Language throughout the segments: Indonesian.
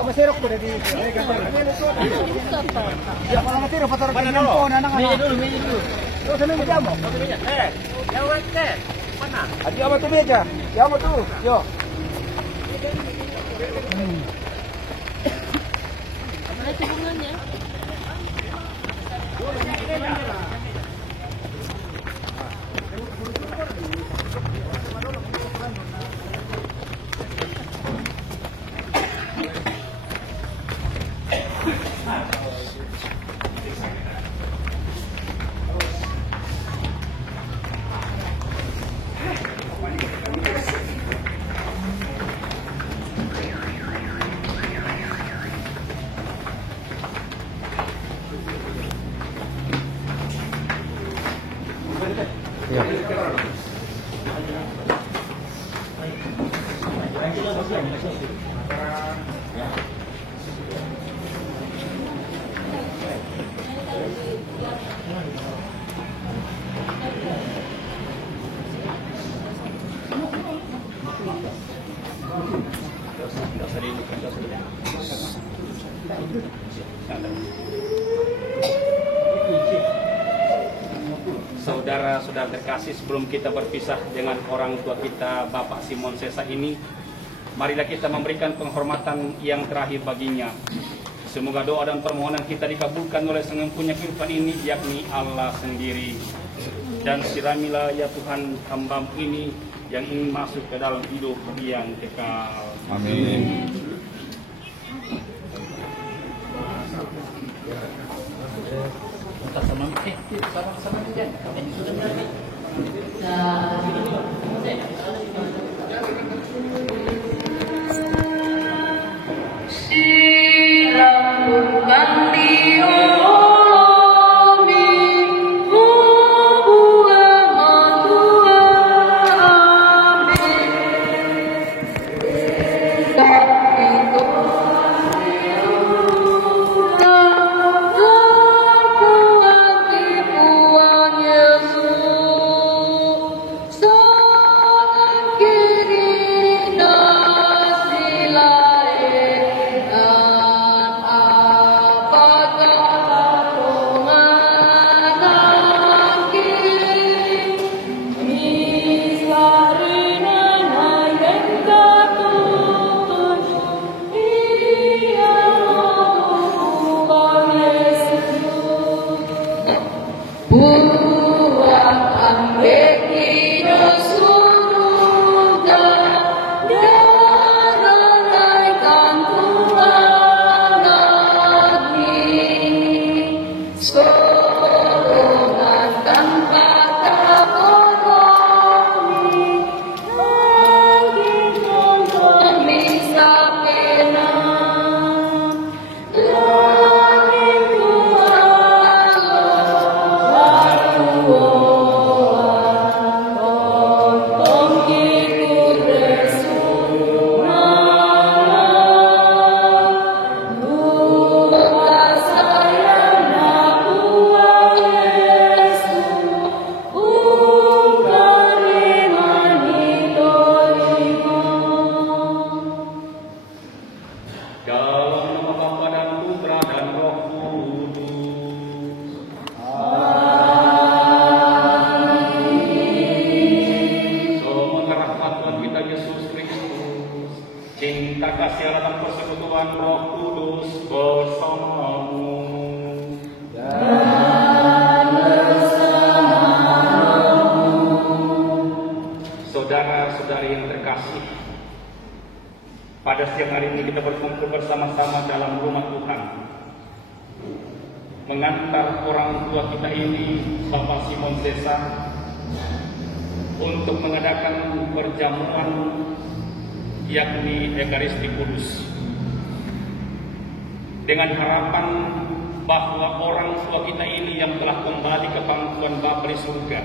Masirok ko di. Ya kalau mati foto phone anak. Meja dulu. Terus sana meja mo. Ya wete. Mana? Adi apa tuh meja? Ya apa tuh? Yo. Mana hubungannya? Saudara-saudara terkasih, sebelum kita berpisah dengan orang tua kita, Bapak Simon Sesa ini, marilah kita memberikan penghormatan yang terakhir baginya. Semoga doa dan permohonan kita dikabulkan oleh Sang Yang Punya Kehidupan ini, yakni Allah sendiri. Dan siramilah ya Tuhan hamba ini yang ingin masuk ke dalam hidup yang kekal. Amin. Cinta kasih Allah dan persekutuan Roh Kudus bersamamu. Saudara-saudari yang terkasih, pada siang hari ini kita berkumpul bersama-sama dalam rumah Tuhan, mengantar orang tua kita ini, Bapak Simon Sesa, untuk mengadakan perjamuan yakni Ekaristi Kudus, dengan harapan bahwa orang tua kita ini yang telah kembali ke pangkuan Bapa di surga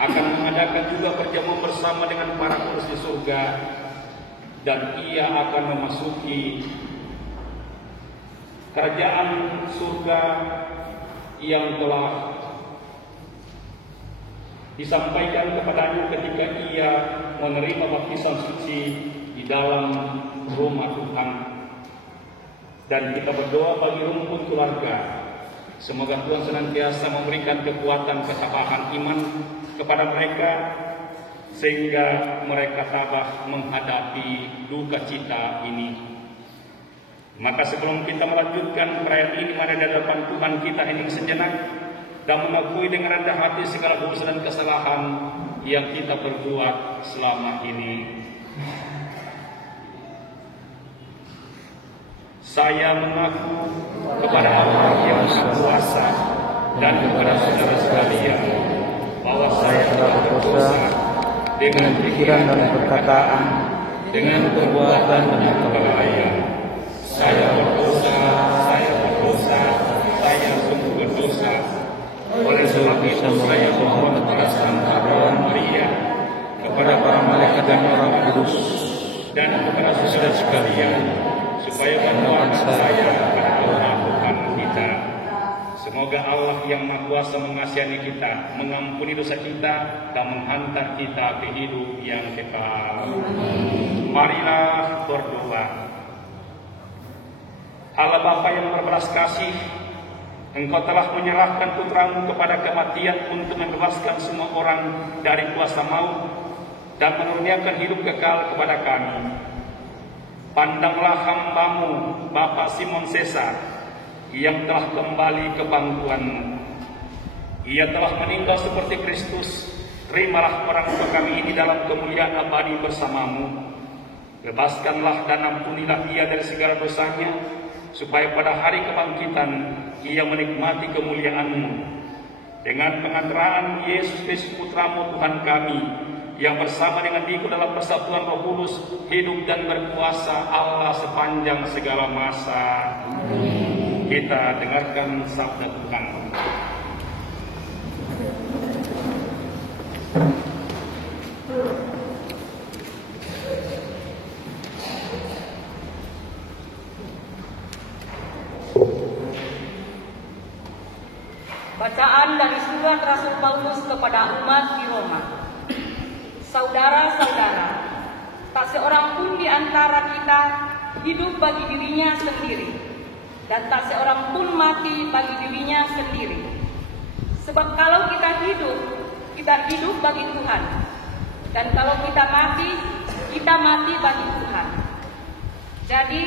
akan mengadakan juga perjamuan bersama dengan para kudus di surga, dan ia akan memasuki kerajaan surga yang telah disampaikan kepadanya ketika ia menerima baptisan suci di di dalam rumah Tuhan. Dan kita berdoa bagi rumpun keluarga, semoga Tuhan senantiasa memberikan kekuatan ketabahan iman kepada mereka, sehingga mereka tabah menghadapi duka cita ini. Maka sebelum kita melanjutkan perayaan ini, mari di hadapan Tuhan kita hening sejenak dan mengakui dengan rendah hati segala dosa dan kesalahan yang kita perbuat selama ini. Saya mengaku kepada Allah yang Maha Kuasa dan kepada saudara sekalian bahwa saya telah berdosa dengan pikiran dan perkataan, dengan perbuatan dan kelalaian. Saya berdosa, saya sungguh berdosa. Oleh sebab itu saya mohon kepada Sang Hawa Maria, kepada para malaikat dan orang kudus, dan kepada saudara sekalian, supaya bantuan saya kepada Allah Tuhan kita. Semoga Allah yang Maha Kuasa mengasihi kita, mengampuni dosa kita, dan menghantar kita ke hidup yang kekal. Marilah berdoa. Allah Bapa yang berbelas kasih, Engkau telah menyerahkan Putramu kepada kematian untuk membebaskan semua orang dari kuasa maut dan menurunkan hidup kekal kepada kami. Pandanglah hamba-Mu, Bapak Simon Sesa, yang telah kembali ke pangkuan-Mu. Ia telah meninggal seperti Kristus. Terimalah orang tua kami ini dalam kemuliaan abadi bersama-Mu. Bebaskanlah dan ampunilah ia dari segala dosanya, supaya pada hari kebangkitan ia menikmati kemuliaan-Mu dengan pengantaraan Yesus Kristus Putra-Mu Tuhan kami, yang bersama dengan Dikau dalam persatuan Roh Kudus hidup dan berkuasa Allah sepanjang segala masa. Kita dengarkan sabda Tuhan. Bacaan dari surat Rasul Paulus kepada umat di Roma. Saudara-saudara, tak seorang pun di antara kita hidup bagi dirinya sendiri, dan tak seorang pun mati bagi dirinya sendiri. Sebab kalau kita hidup bagi Tuhan, dan kalau kita mati bagi Tuhan. Jadi,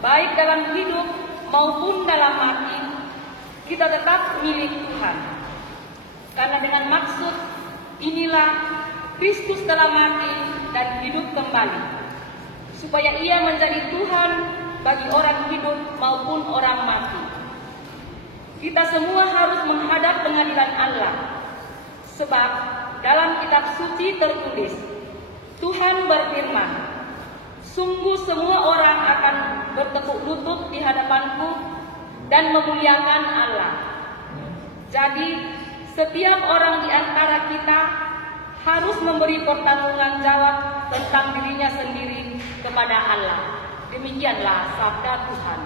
baik dalam hidup maupun dalam mati, kita tetap milik Tuhan. Karena dengan maksud inilah Kristus telah mati dan hidup kembali, supaya ia menjadi Tuhan bagi orang hidup maupun orang mati. Kita semua harus menghadap pengadilan Allah, sebab dalam kitab suci tertulis, Tuhan berfirman, sungguh semua orang akan bertekuk lutut di hadapanku dan memuliakan Allah. Jadi, setiap orang di antara kita harus memberi pertanggungan jawab tentang dirinya sendiri kepada Allah. Demikianlah sabda Tuhan.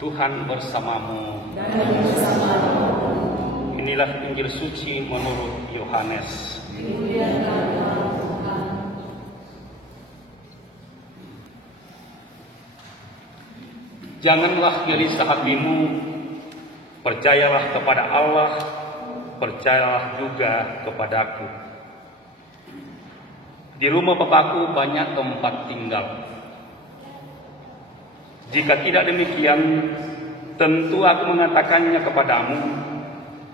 Tuhan bersamamu. Inilah Injil suci menurut Yohanes. Janganlah gelisah hatimu, percayalah kepada Allah, percayalah juga kepadaku. Di rumah Bapakku banyak tempat tinggal. Jika tidak demikian, tentu aku mengatakannya kepadamu,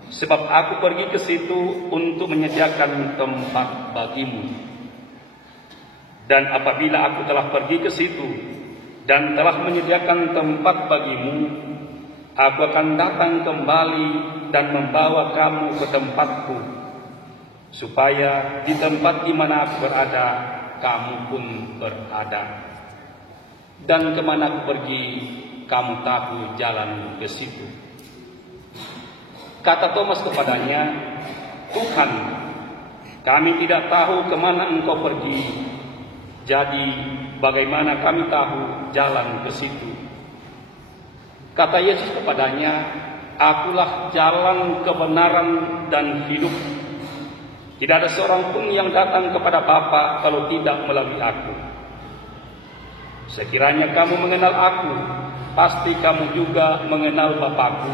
sebab aku pergi ke situ untuk menyediakan tempat bagimu. Dan apabila aku telah pergi ke situ dan telah menyediakan tempat bagimu, aku akan datang kembali dan membawa kamu ke tempatku, supaya di tempat di mana aku berada, kamu pun berada. Dan kemana aku pergi, kamu tahu jalan ke situ. Kata Thomas kepadanya, Tuhan, kami tidak tahu kemana engkau pergi, jadi bagaimana kami tahu jalan ke situ? Kata Yesus kepadanya, akulah jalan, kebenaran, dan hidup. Tidak ada seorang pun yang datang kepada Bapa kalau tidak melalui aku. Sekiranya kamu mengenal aku, pasti kamu juga mengenal Bapakku.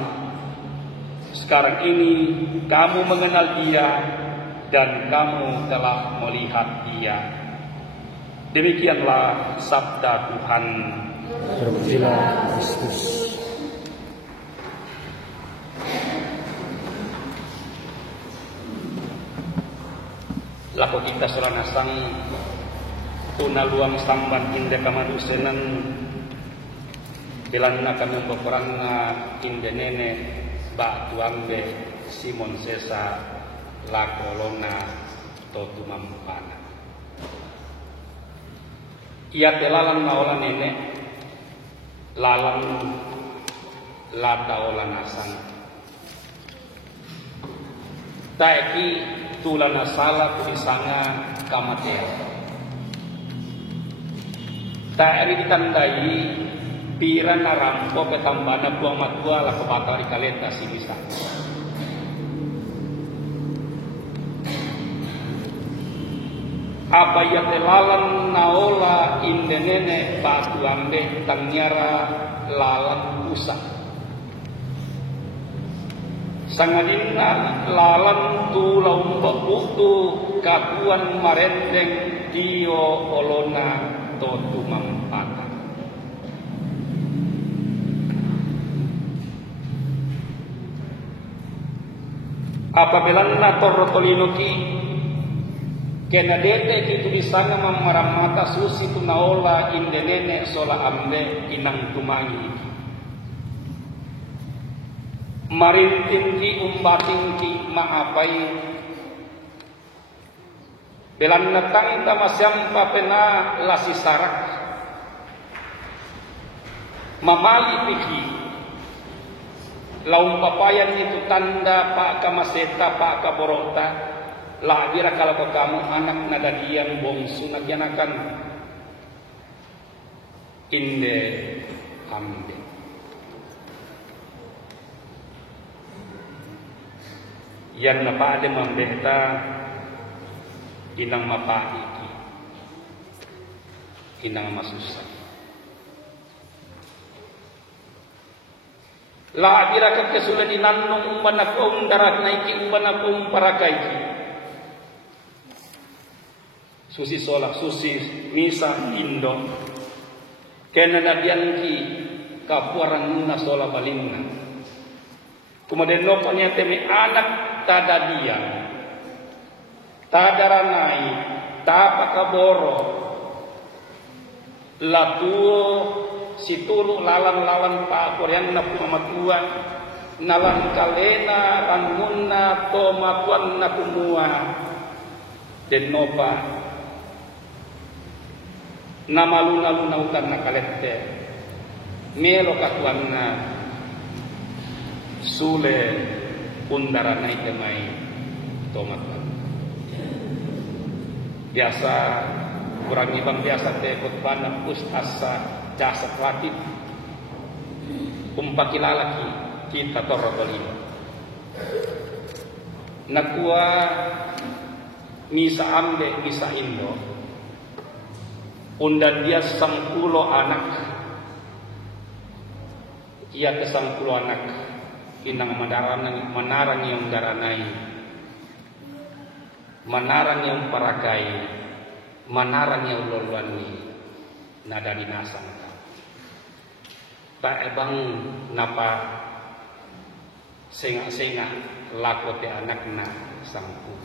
Sekarang ini kamu mengenal Dia dan kamu telah melihat Dia. Demikianlah sabda Tuhan. Terpujilah Kristus. Lako kita surana sang tuna luang samban inde kamadusenan bilanna kami beperangna inde nene ba tuangde Simon Sesa lakolona totu mampana. Ia telalang naola nene lalang lata ola nasang taeki tulana sala kuisanga kamatea. Taeri ditandai piran narampo ketambana buang matua la kebakar di kaleta si bisa. Apa ya telalan naola indenene batu ambe tangyara lalan usak. Sangadina lalan tu laumba putu kakuan marendeng dio olona totu mampata. Apabila na torotolinoki kena dete kitu disanga mamaramata susi tunaola indenene sola ambe inang tumangi. Marintin ki umbating ki maapai belan natang tamasyampa pena lasi sarak mamali piki Laung papayan itu tanda pak kamaseta pak kaborota. Lah kira kalau kamu anak nada diam bongsu nagyanakan inde amde. Yang napa ada membeta inang mapaiki, inang masusah. La dirakat kesulah dinanong umanakom darat naiki umanakom parakaiki. Susi solak susi misa indo. Kena nabianki kapuaran nuna sola balingna. Kemudian nopanya temi anak tada dia, tada ranai, tapa kaboro, latuo situlu lalan pak Korean napu amatua, nalan kalena rangunna tomakuan nakumua, den nopa, namaluna utan nakalette, melo katuanna. Sule undara naik kemai tomat. Biasa kurang ibang biasa tekot banyak us asa jasa kreatif. Umpakilalaki kita torotolima. Nakua misa amde misa indo. Undan dia 10 anak. Ia ke 10 anak. Inang menarang yang daranai, menarang yang parakai, menarang yang lolwani, nada dinasang. Tak ebang napa sengak lakote anakna sangku.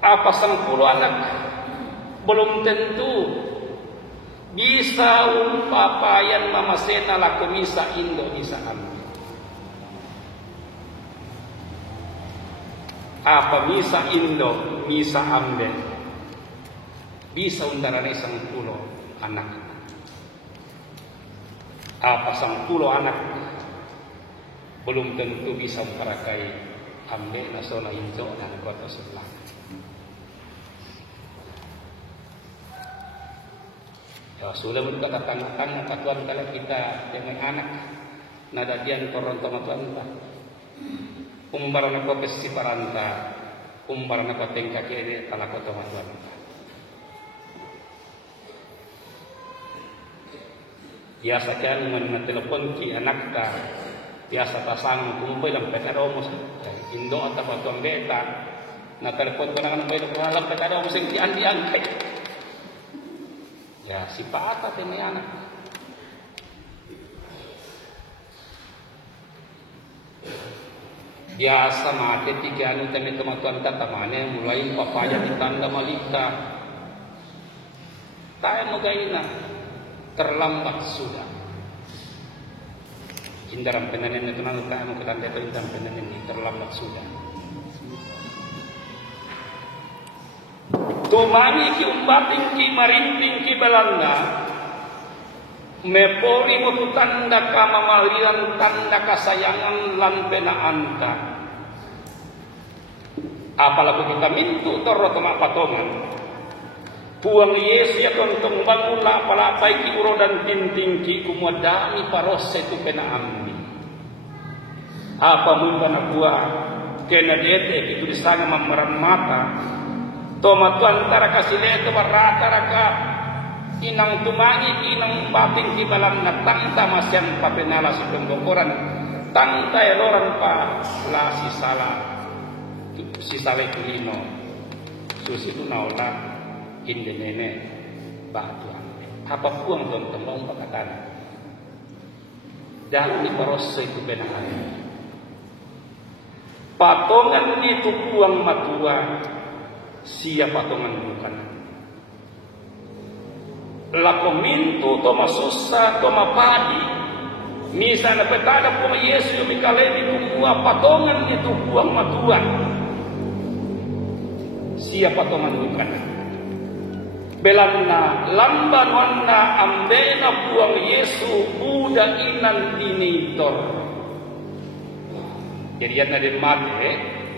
Apa 10 anak belum tentu bisa papayan mamasena laku misa indo misa amde. Apa misa indo misa amde bisa undarane 10 anak. Apa 10 anak belum tentu bisa memparakai amde nasola indo dan kota sebelah. Ya, sudah berkata tanda-tanda katuan kalau kita dengan anak nada dian koron tomatanta umbarana ko pesi paranta umbarana ko tengka kene talako tomatanta biasa kan telepon ki anak ta biasa pasang kumpul dalam pekado mos indo atau batuan beta na telepon ko nang bay dalam pekado mos ki andi angkai. Ya si pata temi anak. Biasa mati 3 anu temi kematuan tatamane mulai papaya ditanda malika. Tayo magaina terlambat sudah. Indaran penanen itu nang tayo mo katanda ko indaran penanen ini terlambat sudah. Tumani ki umbating ki marinting ki balanda mepori mo tanda ka mamalian tanda kasayangan lan penaanta apalagi kita mintu toro toma patongan puang Yesus ya kontong bangula palapai ki uro dan tinting ki kumadami parose tu penaamni apa mumba buah kena dete ki tulisannya mameran mata toma tu antara kasile tu barata raka inang tumangi inang bating ki balam na tanta masyan papenala si pembokoran tanta eloran pa la si sale kulino susi tu naula indenene batuan apa puang don tembang pakatan dan di parose itu benar patongan itu puang matua siapa patongan bukan lakomintu toma susah toma padi misalnya petada puma Yesus yang mikaleni kumua patongan itu buang matuan siapa patongan bukan Belanna lamban wanna ambena buang Yesu buda inan ini tor. Jadi yana di mate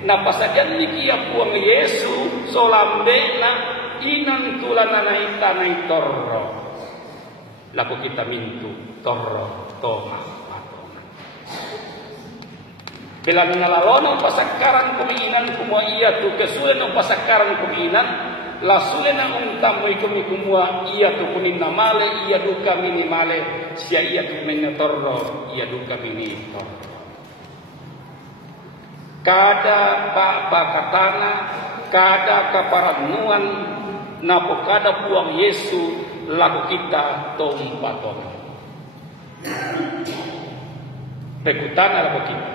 na pasajan nikia buang Yesu solambena inan tulana nai torro. Laku kita mintu torro toma patona. Belanna lalona pasakaran kumiinan kumua iya tu kesulen pasakaran kumiinan lasulena untamu ikumua iya tu kuninna male iya duka mini male sia iya tu torro iya duka mini torro. Kada pa katana kada kaparanuan napo kada buang Yesu laku kita tompaton. Pekutana laku kita.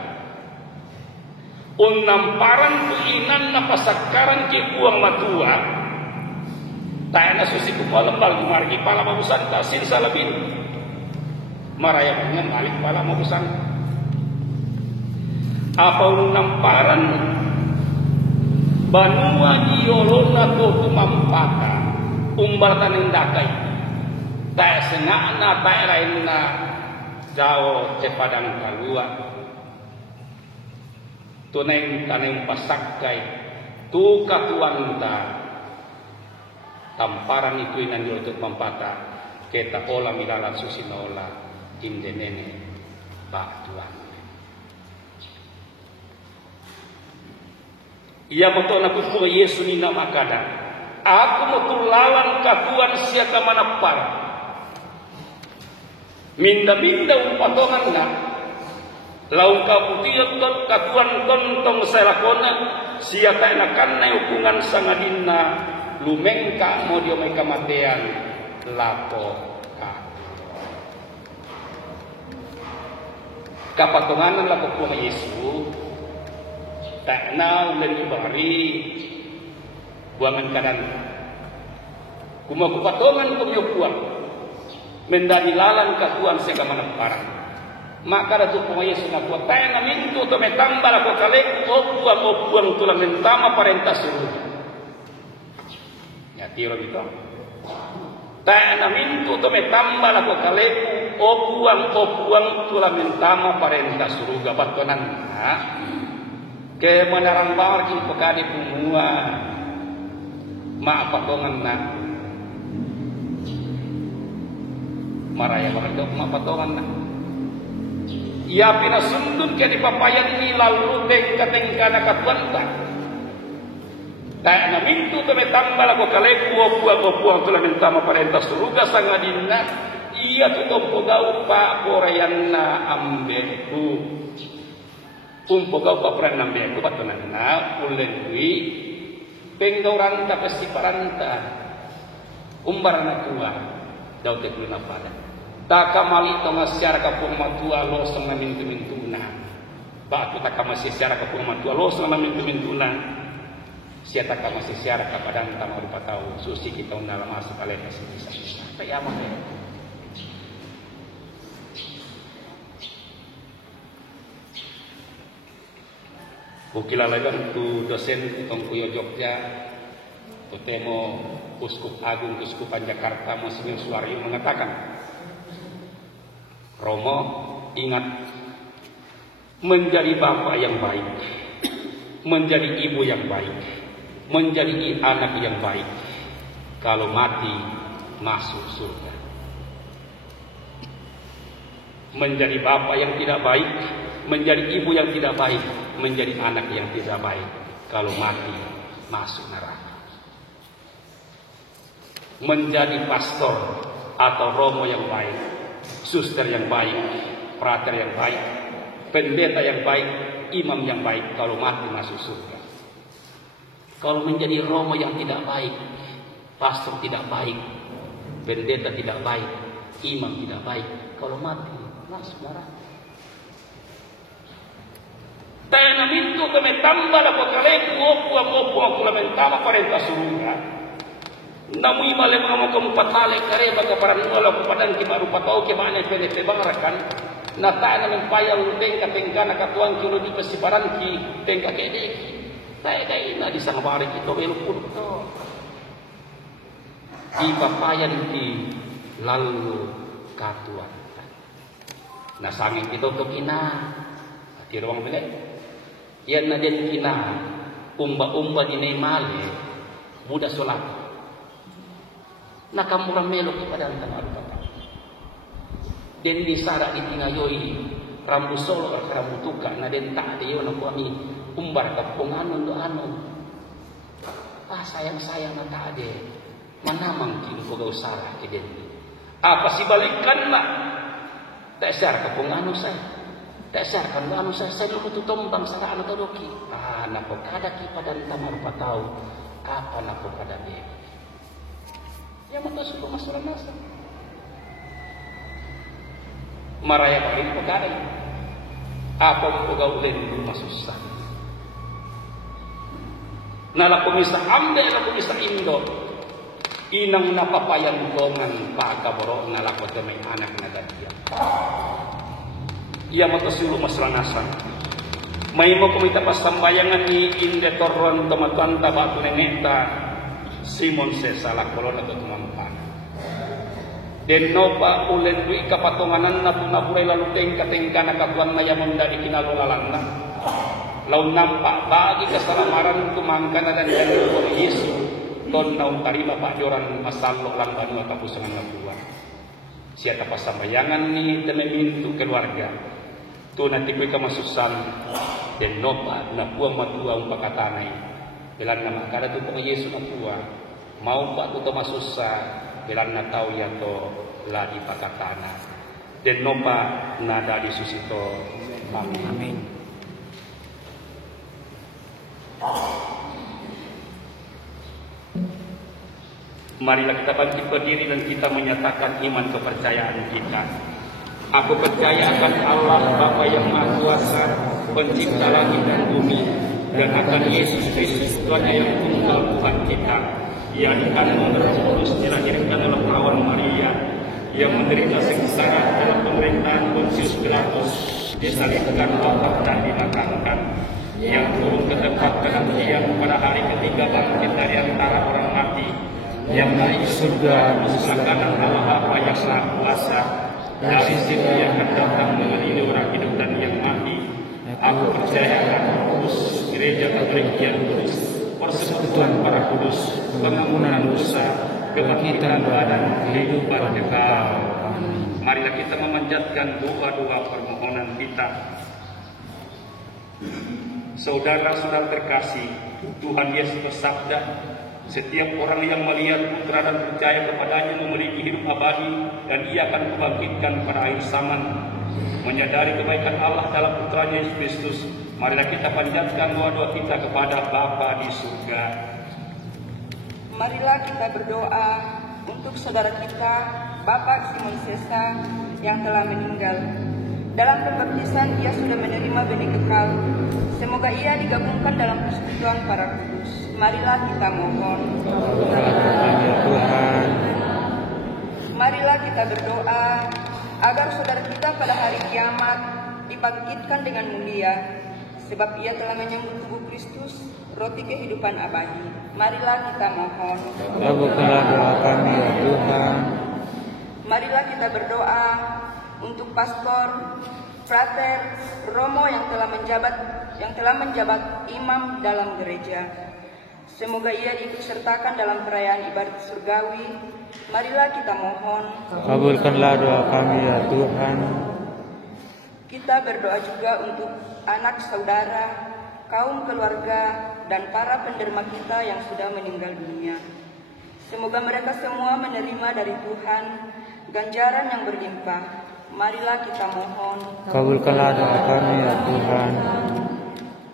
Unamparan tuinan na pasakaran ki buang matua. Tayo na susi kupalambal margi pala mabusan tasin salabin. Maraya punya malik pala mabusan. Apa unamparan banua diolona to tumampaka umbar taning dakai tayo sengana tayo lain na jao cepadang kalua tunay taning pasakay tu katuanta tamparan itu inan diotut mampata kita ola milalat susinola indenene pak tuan. Ia betul nak kufu Yesu ni nama kada. Aku betul lawan katuan siapa mana par. Minda umpatongan na. Laung kaputiot katuan kontong selakona siapa enakan na hukungan sangadina lumengka mau dia mai kematian lapo ka. Kapatonganan lapo kufu Yesu. Tak nau dan ibari buangan kanan. Kuma kupatongan kumyukuan mendani lalan katuan segamana parang. Maka datu kuma Yesu nakua tayo mintu to metambal ako kalek opuang tulang mentama parenta suruh. Ya tiro gitu. Tayo mintu to metambal ako kalek opuang tulang mentama parenta suruh gabatonan na. Ke menarang bargi pekadi pumua ma patongan na maraya barang ma patongan na ia pinasundun ke di papayan ni lalu tengka katuanta tak na mintu to metambal ako kaleku opuang tulang mentama parenta suruga sangadinna ia tutompo gau pa koreyanna ambeku umpo kau paperan nambe aku patonan na ulen kui penggauran dapat si paranta umbar na tua jauh te kulina pada tak kamali to masyara kapung matua lo sama mintu-mintuna batu tak masih syara kapung matua lo sama mintu-mintuna sia tak masih syara kapadang tama rupa tahu susi kita undala masuk alai kasih bisa sampai amat ya. Ukilalagan tu dosen tong Puyo Jogja, tu temo Uskup Agung Uskupan Jakarta Monsignor Suwaryo mengatakan, Romo ingat menjadi bapak yang baik, menjadi ibu yang baik, menjadi anak yang baik. Kalau mati masuk surga. Menjadi bapak yang tidak baik, menjadi ibu yang tidak baik, menjadi anak yang tidak baik, kalau mati masuk neraka. Menjadi pastor atau romo yang baik, suster yang baik, prater yang baik, pendeta yang baik, imam yang baik, kalau mati masuk surga. Kalau menjadi romo yang tidak baik, pastor tidak baik, pendeta tidak baik, imam tidak baik, kalau mati masuk neraka. Tayo na minto kami tambal ako kaleku opo ako lamentama parenta surunga. Namu imale mga patale kare baga parang wala ko padan ki baru patao ki mane pene barakan na tayo na payal tengka tengka katuan kilo di pasiparan ki tengka kede. Tayo dai na di sang bari ito welupun to. ipapayan ti lalu katuan. Nah sanging itu to kina ti ruang bilet. Yan na den kina umba dinay mali muda solat. Nakamura melo kepada antara arupata. Den disara di tingayoy rambu solo rambu tuka na den tak deyo na kami umbar kapunganon do anon. Sayang na tak ade. Manamang kin ko gaw sara ke den. Apa si balikan na? Tak sar kapungano saya. Tak sar kan anu saya dulu tutombang sara anu todoki. Nako kada ki padan tamar patau. Apa nako kada be. Ya mata suku masura nasa. Maraya balik pekada. Apa ko gaw len masusah. Nala kumisa amde la kumisa indo. Inang napapayan gongan pagkaboro nalakot kami anak na gadiya. Ia matasulo masranasan. May mo kumita pasambayangan ni Indetoron tomatanta batu neneta Simon Sesa lakolo na tutumampan. Den nopa ulen dui kapatonganan na punapuray laluteng katengka na kabuan mayamon dari kinalolalanda. Lau nampak bagi keselamaran kumangka na dan dari Yesus. Don naung tarima pak joran masalok lambanu atapusangan labuan. Siapa pasambayangan ni tememintu keluarga. Tu nanti kue kamasusan dan nopa na puang matua umpakatanay. Belan nama kada tu pang Yesus na pua. Mau pak tu masusa belan na tau ya to ladi pakatana. Dan nopa nada di susito. Amin. Amin. Marilah kita bangkit berdiri dan kita menyatakan iman kepercayaan kita. Aku percaya akan Allah Bapa yang Maha Kuasa, pencipta langit dan bumi, dan akan Yesus Kristus Tuhan yang tunggal Tuhan kita. Ia dikandung Roh Kudus, dilahirkan oleh perawan Maria, yang menderita sengsara dalam pemerintahan Pontius Pilatus, disalibkan, wafat dan dimakamkan, yang turun ke tempat kematian pada hari ketiga bangkit dari antara orang mati, yang naik surga di sebelah kanan Allah Bapa yang Maha Kuasa, dari situ yang akan datang mengadili orang hidup dan yang mati. Aku percaya akan Kudus, Gereja Katolik yang kudus, persekutuan para kudus, pengampunan dosa, kebangkitan badan, kehidupan kekal. Marilah kita memanjatkan doa-doa permohonan kita. Saudara-saudara terkasih, Tuhan Yesus bersabda, setiap orang yang melihat Putra dan percaya kepadanya memiliki hidup abadi, dan ia akan kubangkitkan pada akhir zaman. Menyadari kebaikan Allah dalam Putranya Yesus Kristus, marilah kita panjatkan doa-doa kita kepada Bapa di surga. Marilah kita berdoa untuk saudara kita, Bapak Simon Sesa, yang telah meninggal. Dalam pembaptisan ia sudah menerima benih kekal. Semoga ia digabungkan dalam persekutuan para kudus. Marilah kita mohon. Tuhan. Marilah kita berdoa agar saudara kita pada hari kiamat dibangkitkan dengan mulia, sebab ia telah menyambut tubuh Kristus, roti kehidupan abadi. Marilah kita mohon. Kabulkanlah doa kami ya Tuhan. Marilah kita berdoa untuk Pastor Frater Romo yang telah menjabat imam dalam gereja. Semoga ia diikut sertakan dalam perayaan ibadat surgawi. Marilah kita mohon. Kabulkanlah doa kami ya Tuhan. Kita berdoa juga untuk anak saudara, kaum keluarga, dan para penderma kita yang sudah meninggal dunia. Semoga mereka semua menerima dari Tuhan ganjaran yang berlimpah. Marilah kita mohon. Kabulkanlah doa kami ya Tuhan.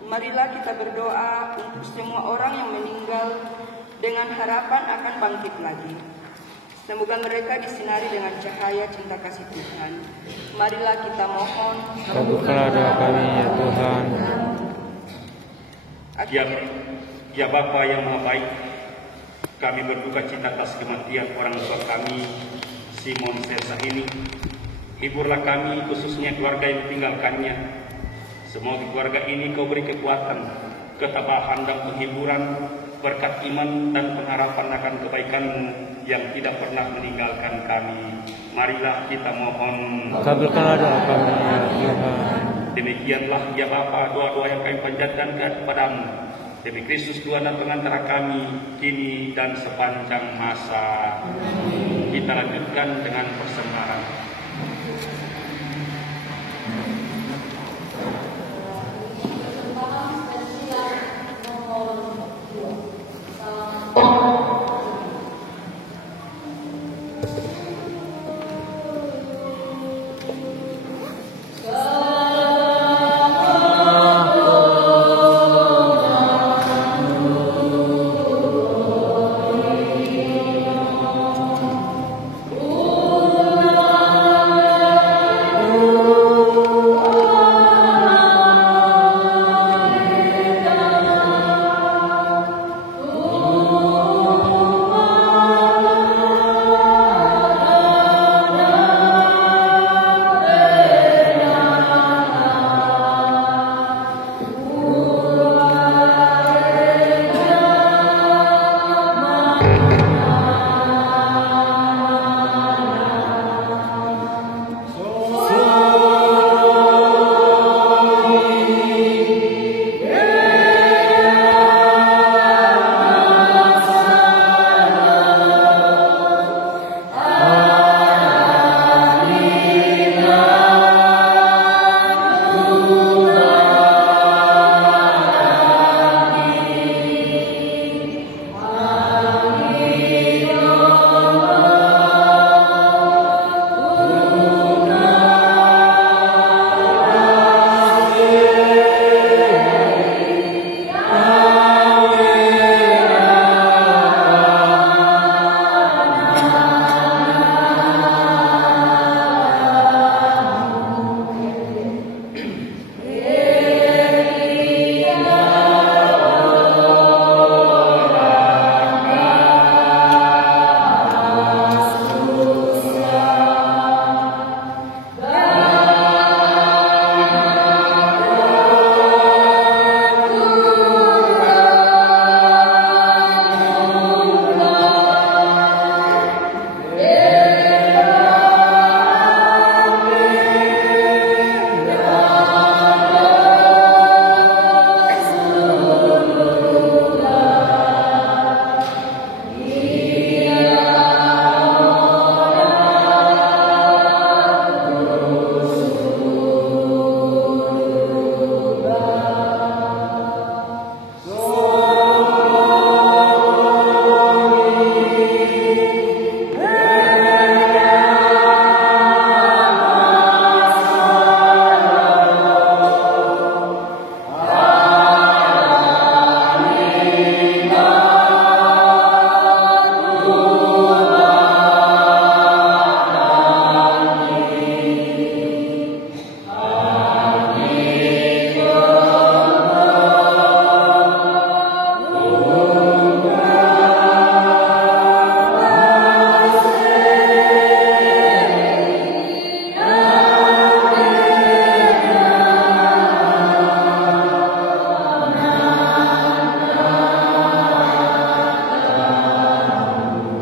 Marilah kita berdoa untuk semua orang yang meninggal dengan harapan akan bangkit lagi. Semoga mereka disinari dengan cahaya cinta kasih Tuhan. Marilah kita mohon. Kabulkanlah doa kami ya Tuhan. Ya Bapa yang Maha Baik, kami berduka cita atas kematian orang tua kami, Simon Sesa ini. Hiburlah kami, khususnya keluarga yang ditinggalkannya. Semoga keluarga ini Kau beri kekuatan, ketabahan dan penghiburan, berkat iman dan pengharapan akan kebaikan-Mu yang tidak pernah meninggalkan kami. Marilah kita mohon. Kabulkanlah doa kami ya Tuhan. Demikianlah ya Bapa, doa-doa yang kami panjatkan kepadamu demi Kristus Tuhan dan pengantara kami, kini dan sepanjang masa. Kita lanjutkan dengan persembahan.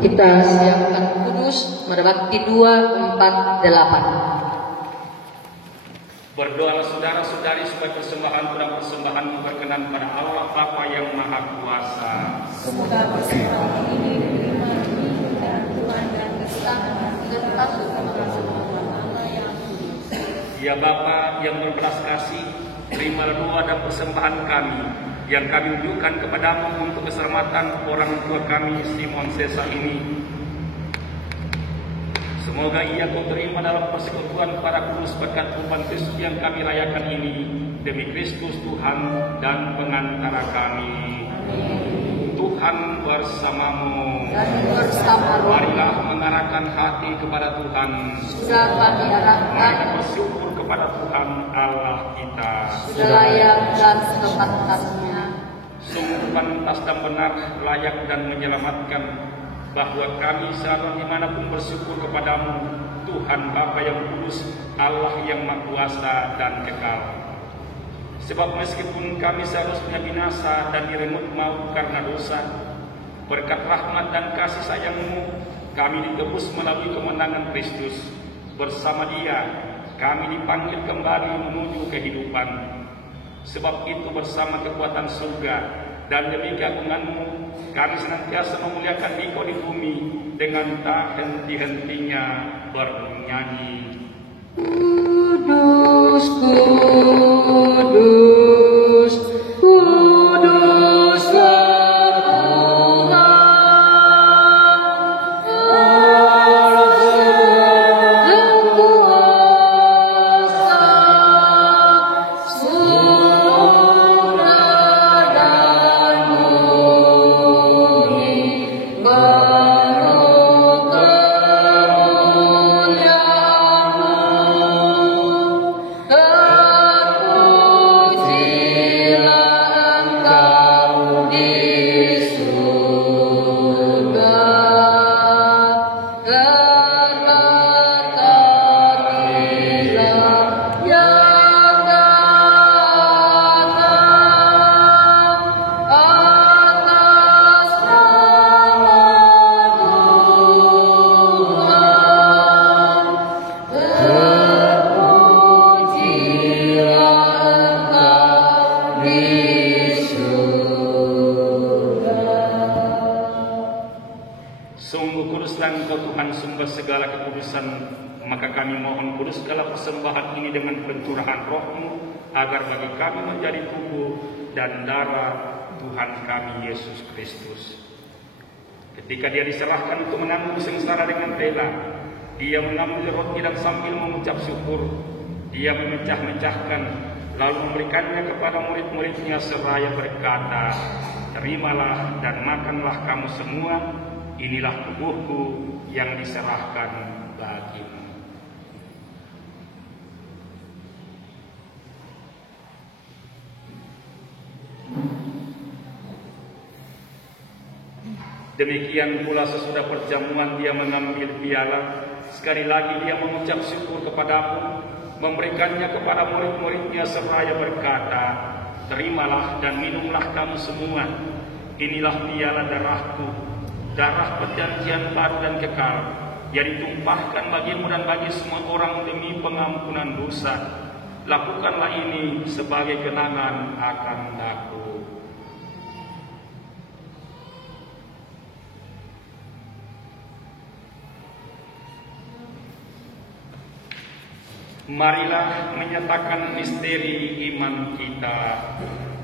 Kita siapkan kudus Berbakti 248. Berdoalah saudara-saudari supaya persembahan dan persembahan berkenan pada Allah Bapa yang Maha Kuasa. Semoga persembahan ini diterima dan Tuhan dan kesah dengan takut kepada Allah yang kudus. Ya Bapa yang berbelas kasih, terimalah doa dan persembahan kami yang kami unjukkan kepadamu untuk keselamatan orang tua kami Simon Sesa ini. Semoga ia kau terima dalam persekutuan para kudus berkat kurban Kristus yang kami rayakan ini demi Kristus Tuhan dan pengantara kami. Tuhan bersamamu. Marilah mengarahkan hati kepada Tuhan. Mari bersyukur kepada Tuhan Allah kita. Sudah layak dan sepantasnya. Sungguh pantas dan benar, layak dan menyelamatkan bahwa kami selalu dimanapun bersyukur kepadamu, Tuhan Bapa yang kudus, Allah yang Maha Kuasa dan kekal. Sebab meskipun kami seharusnya binasa dan direnggut maut karena dosa, berkat rahmat dan kasih sayang-Mu, kami ditebus melalui kemenangan Kristus. Bersama Dia, kami dipanggil kembali menuju kehidupan. Sebab itu bersama kekuatan surga dan demi keagungan-Mu, kami senantiasa memuliakan Dikau di bumi dengan tak henti-hentinya bernyanyi. Kudus, kudus, kuduslah Tuhan, yang kuasa surga dan bumi, baru kemuliaan-Mu. Terpujilah Engkau di surga, terberkatilah yang datang atas nama Tuhan. Terpujilah Engkau di surga. Sungguh kuduslah Engkau Tuhan, sumber segala kekudusan. Maka kami mohon kuduskanlah persembahan ini dengan pencurahan Roh-Mu, agar bagi kami menjadi tubuh dan darah Tuhan kami Yesus Kristus. Ketika Dia diserahkan untuk menanggung sengsara dengan rela, Dia mengambil roti dan sambil mengucap syukur, Dia memecah-mecahkan, lalu memberikannya kepada murid-muridnya seraya berkata, "Terimalah dan makanlah kamu semua, inilah tubuhku yang diserahkan bagimu." Demikian pula sesudah perjamuan Dia mengambil piala. Sekali lagi Dia mengucap syukur kepadamu, memberikannya kepada murid-muridnya seraya berkata, "Terimalah dan minumlah kamu semua, inilah piala darahku, darah perjanjian baru dan kekal, yang ditumpahkan bagimu dan bagi semua orang demi pengampunan dosa. Lakukanlah ini sebagai kenangan akan aku." Marilah menyatakan misteri iman kita.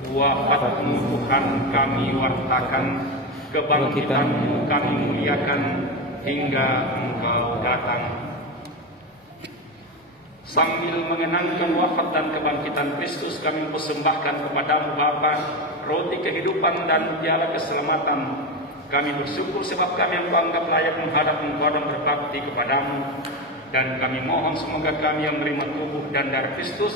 Wafat-Mu Tuhan kami wartakan, kebangkitan-Mu kami muliakan, hingga Engkau datang. Sambil mengenangkan wafat dan kebangkitan Kristus, kami persembahkan kepada-Mu Bapa roti kehidupan dan piala keselamatan. Kami bersyukur sebab kami yang anggap layak menghadap Engkau dan berbakti kepada-Mu. Dan kami mohon semoga kami yang menerima tubuh dan darah Kristus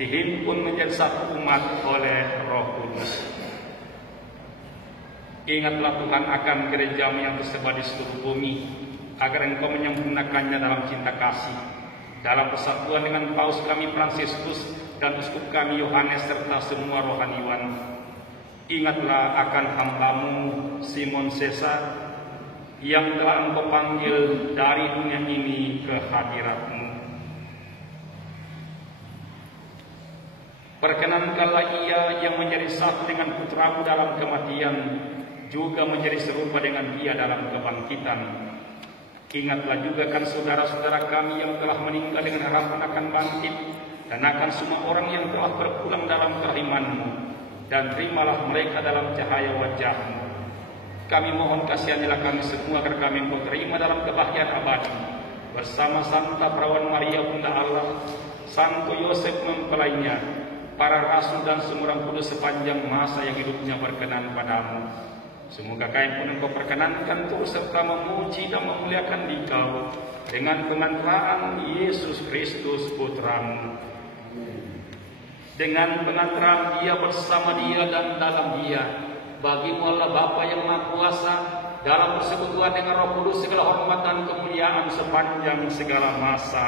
dihimpun menjadi satu umat oleh Roh Kudus. Ingatlah Tuhan akan gereja-Mu yang tersebar di seluruh bumi, agar Engkau menyempurnakannya dalam cinta kasih, dalam persatuan dengan Paus kami Fransiskus dan Uskup kami Yohanes serta semua rohaniwan. Ingatlah akan hamba-Mu Simon Sesa, yang telah Engkau panggil dari dunia ini ke hadirat-Mu. Perkenankanlah ia yang menjadi satu dengan putra-Mu dalam kematian, juga menjadi serupa dengan Dia dalam kebangkitan. Ingatlah juga kan saudara-saudara kami yang telah meninggal dengan harapan akan bangkit, dan akan semua orang yang telah berpulang dalam keiman-Mu, dan terimalah mereka dalam cahaya wajah-Mu. Kami mohon kasihanilah kami semua agar kami Engkau terima dalam kebahagiaan abadi bersama Santa Perawan Maria Bunda Allah, Santo Yosef mempelainya, para rasul dan semua orang kudus sepanjang masa yang hidupnya berkenan padamu. Semoga kami pun Engkau perkenankan terus serta memuji dan memuliakan Dikau dengan pengantaraan Yesus Kristus Putra-Mu. Dengan pengantaraan Dia, bersama Dia dan dalam Dia, bagi-Mu Allah Bapa yang Maha Kuasa, dalam persekutuan dengan Roh Kudus, segala hormat dan kemuliaan sepanjang segala masa.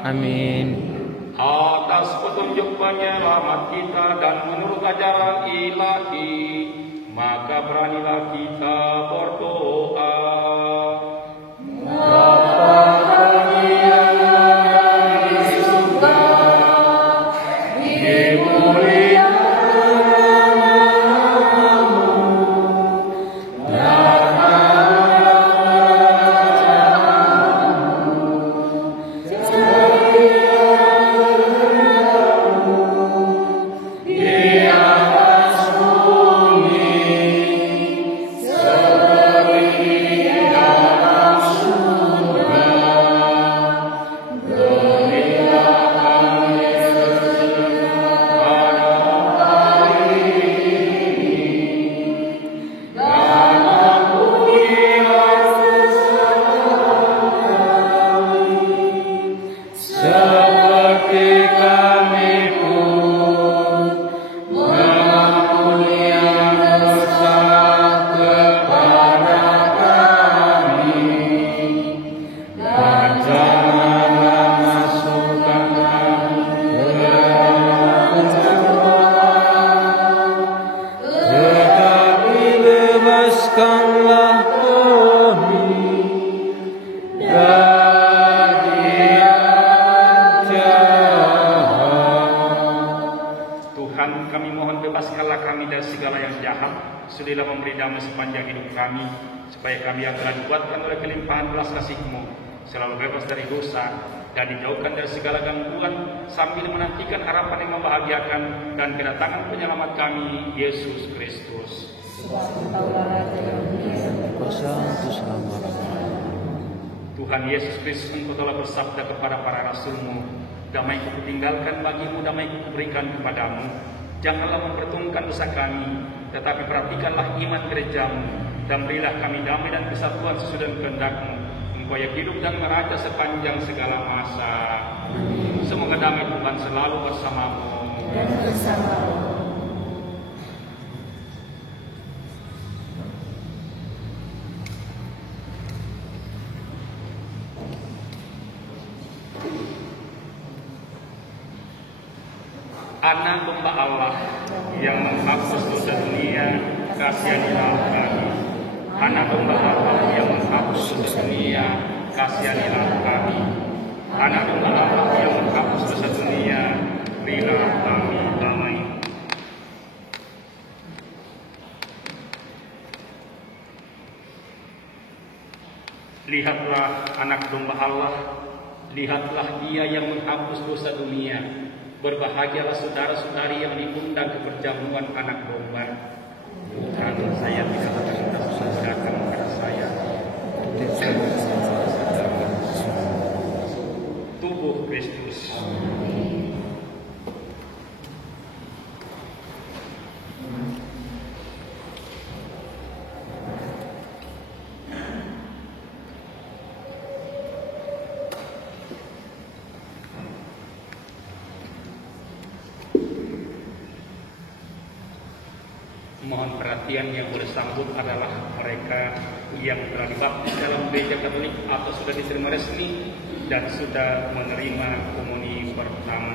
Amin. atas petunjuk penyelamat kita dan menurut ajaran ilahi, maka beranilah kita berdoa. Sudilah memberi damai sepanjang hidup kami, supaya kami yang telah dikuatkan oleh kelimpahan belas kasih-Mu selalu bebas dari dosa dan dijauhkan dari segala gangguan, sambil menantikan harapan yang membahagiakan dan kedatangan penyelamat kami, Yesus Kristus. Tuhan Yesus Kristus, Engkau telah bersabda kepada para rasul-Mu, damai-Ku kutinggalkan bagimu, damai-Ku kuberikan kepadamu. Janganlah memperhitungkan dosa kami, tetapi perhatikanlah iman gerejamu, dan berilah kami damai dan kesatuan sesudah kehendak-Mu, Engkau yang hidup dan meraja sepanjang segala masa. Semoga damai Tuhan selalu bersamamu. Anak domba Allah yang menghapus dosa dunia, kasihanilah kami. Anak domba Allah yang menghapus dosa dunia, kasihanilah kami. Anak domba Allah yang menghapus dosa dunia, berilah kami damai. Lihatlah anak domba Allah, lihatlah Dia yang menghapus dosa dunia. Berbahagialah saudara-saudari yang diundang ke perjamuan anak domba. Tuhan, saya tidak akan datang kepada saya. Tubuh Kristus. Mohon perhatian yang bersambut adalah mereka yang telah dibaptis dalam gereja Katolik atau sudah diterima resmi dan sudah menerima komuni pertama.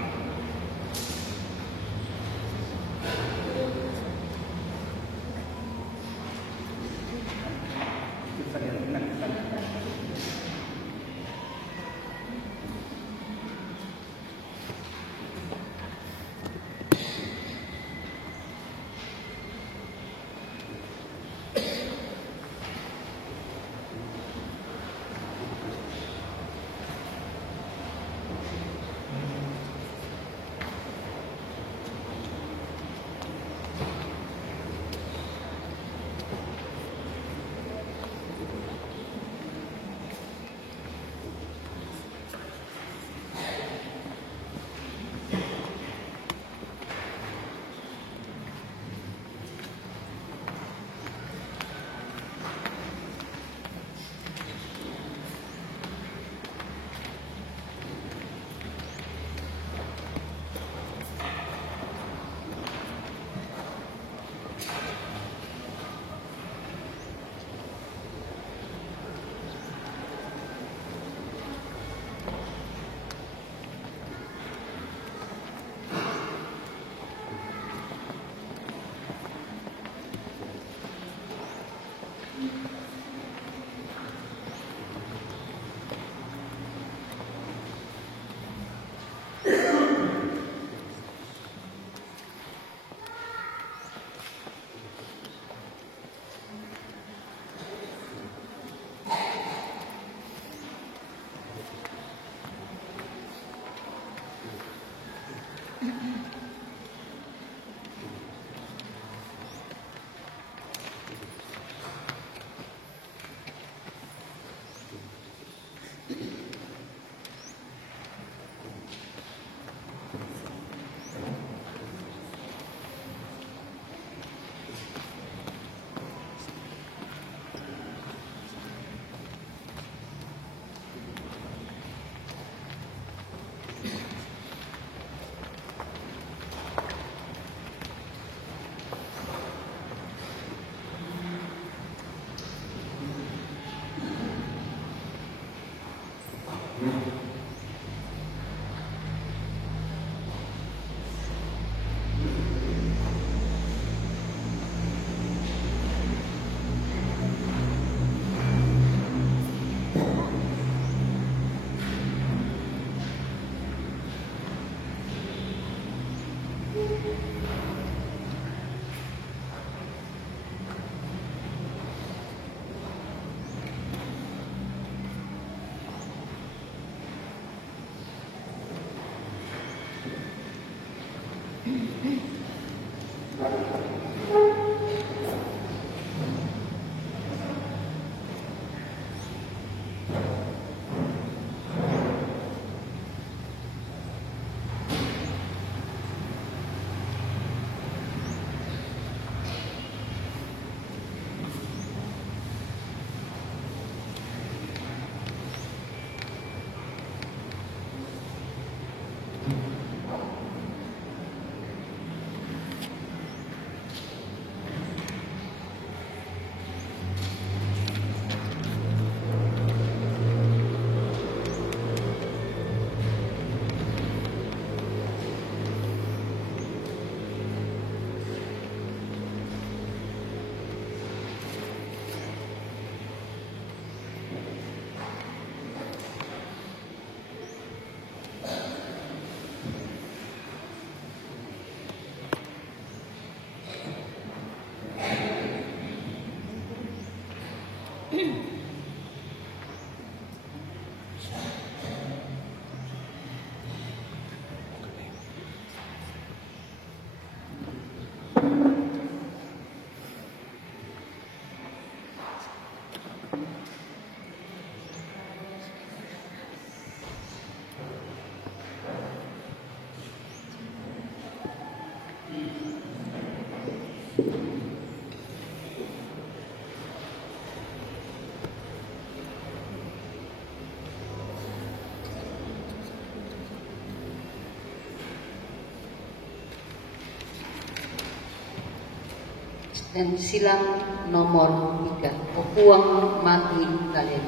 Dan silang nomor 3, pepuang mati kalian.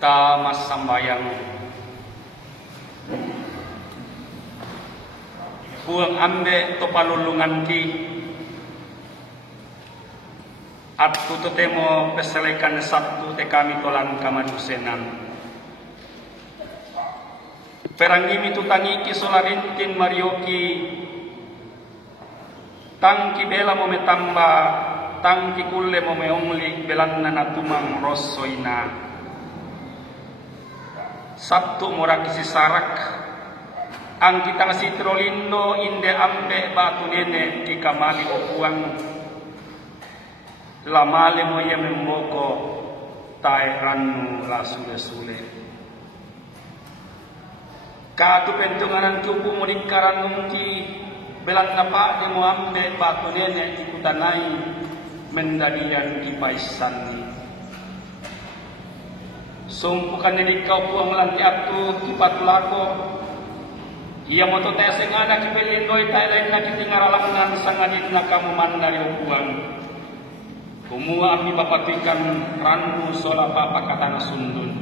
Tamas sambayang Huang ambe to palulungan ki Atku temo peselekan Sabtu te kami tolan kamadusenan. Perangimi tutangi ki solarintin marioki tangki bela mo metamba tangki kulle mo meongli belanna natumang rosoina. Sabtu muraki si sarak ang kita si trolindo inde ambe batu nene ki kamali okuang lamale mo yememboko tae ranu la sule-sule. Katu pentunganan cupu mo dikaranung ki belang napa mo ambe batu nene ikutanai mendadian ki paisani. Sumpukan nini kau puang lanti atu ki patulako. Ia mo to tae sengana ki belindoi tae lain na ki tingaralangan sangadit na kamu mandari upuang. Kumua ami bapatikan ranu sola papa katana sundun.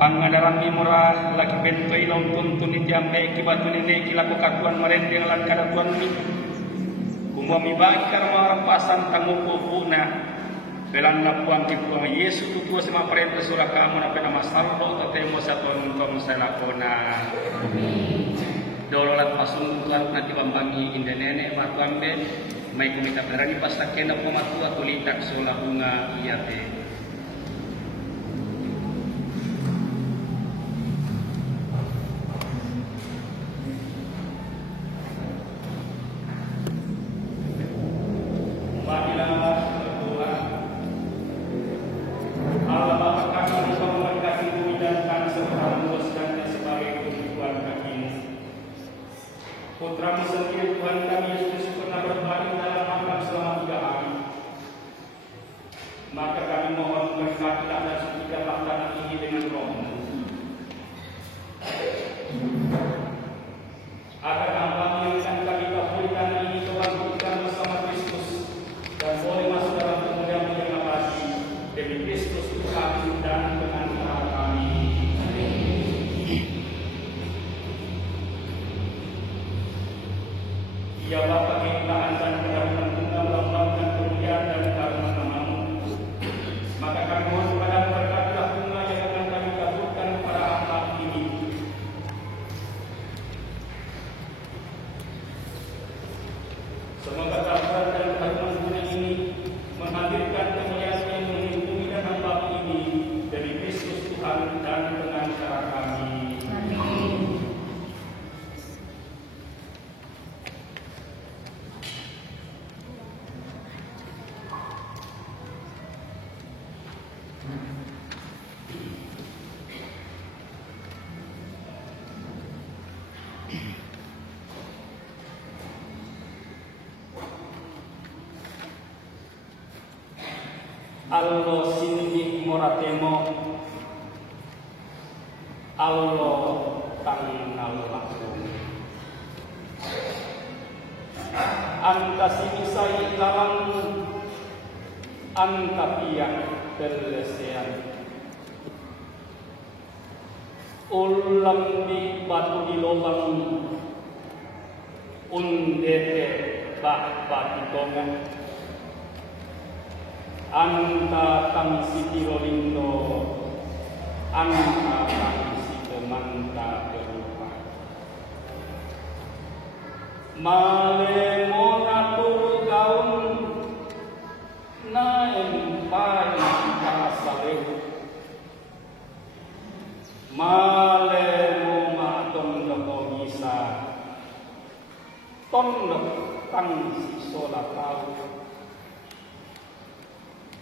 Pangadaran mi murah lagi bento ilong tuntun iti ambe ki batu nene ki laku katuan merendeng lan kadatuan mi. Kumua mi bakar marang pasan tanguku puna. Belan na puang ki puang Yesus tu sama perintah surah kamu na pena masallo tatemo sa tontong sa lakona. Dololat pasungkan nanti bambangi inde nene batu ambe. May kumita berani pasakin na pumatua tulitak sola bunga iyate. Marilah berdoa. Allah Bapa kami bisa memberkati bumi dan tanah serta meluaskannya sebagai kehidupan kami. Putra-Mu sendiri Tuhan kami Yesus pernah berbaring dalam makam selama 3 hari. Maka kami mohon berkatilah dan sucikanlah tanah ini dengan Roh-Mu. Agar hamba yang akan kami dahulukan ini kebangkitan bersama Kristus dan boleh masuk dalam kemuliaan yang abadi demi Kristus Tuhan dan pengantara kami. Ya Bapa kehinaan dan kedahuan Tunggal lambangkan kemuliaan dan karuna nama-Mu. Maka kami mohon kepada berkatilah bunga yang akan kami kabulkan kepada hamba ini. Semoga sabar dan karunia bunga ini menghadirkan kemuliaan yang melindungi dan hamba ini dari Kristus Tuhan dan pengantara kami. Allo sinji moratemo allo tangal laku anta simisai kalang anta piak terlesean ulam di batu di lubang undete bak batitongan anta tang siti rolindo anta tang siti manta berupa male mona turu gaun naen pai kasalehu male moma tondok bisa tondok tang sisola tau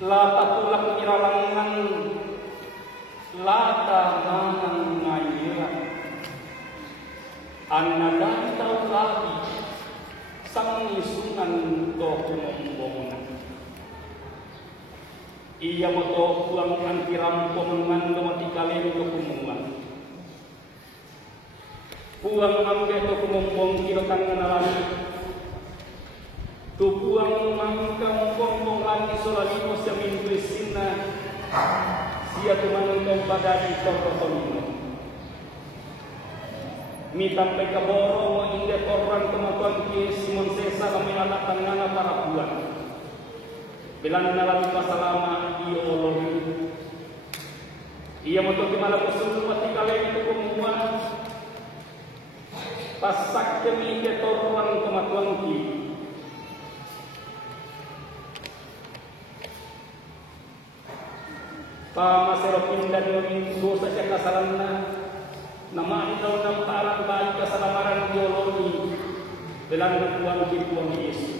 lata tulang iralangan lata manang ngairan anadang tau lagi sang isungan tohumong iya moto puang antiram pomengan domati kalian tohumong puang ambe tohumong kirotang nalani tubuang mangkang bongbong lagi solalino sa mintuisina siya tumanong pada di tortotonino mitampay kaboro mo inde korang tumatuan ki Simon Cesar na may anak tangana para buwan Bilang dalam masalah ideologi. Ia motor di mana kusul mati kalian itu semua. Pasak kami ke toruan kematuan ki. Pamaserapin dan minggu saja kasalanna. Nama itu nama tarak baik kesalamaran ideologi. Bilang tuan ki tuan Yesus.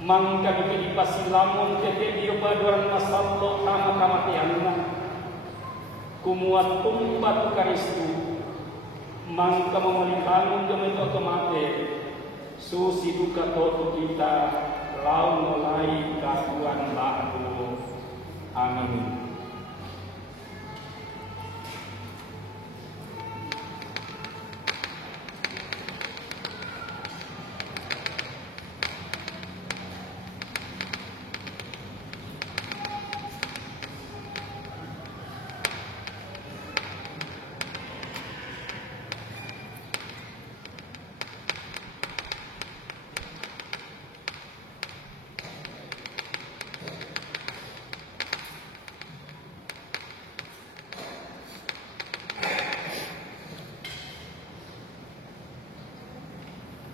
Mangka di pasilamun tete dia paduan masallo kama kamatianna. Kumuat tumpat karistu. Mangka memelikanun demi otomate susi duka toto kita lau mulai kakuan laku. Amin.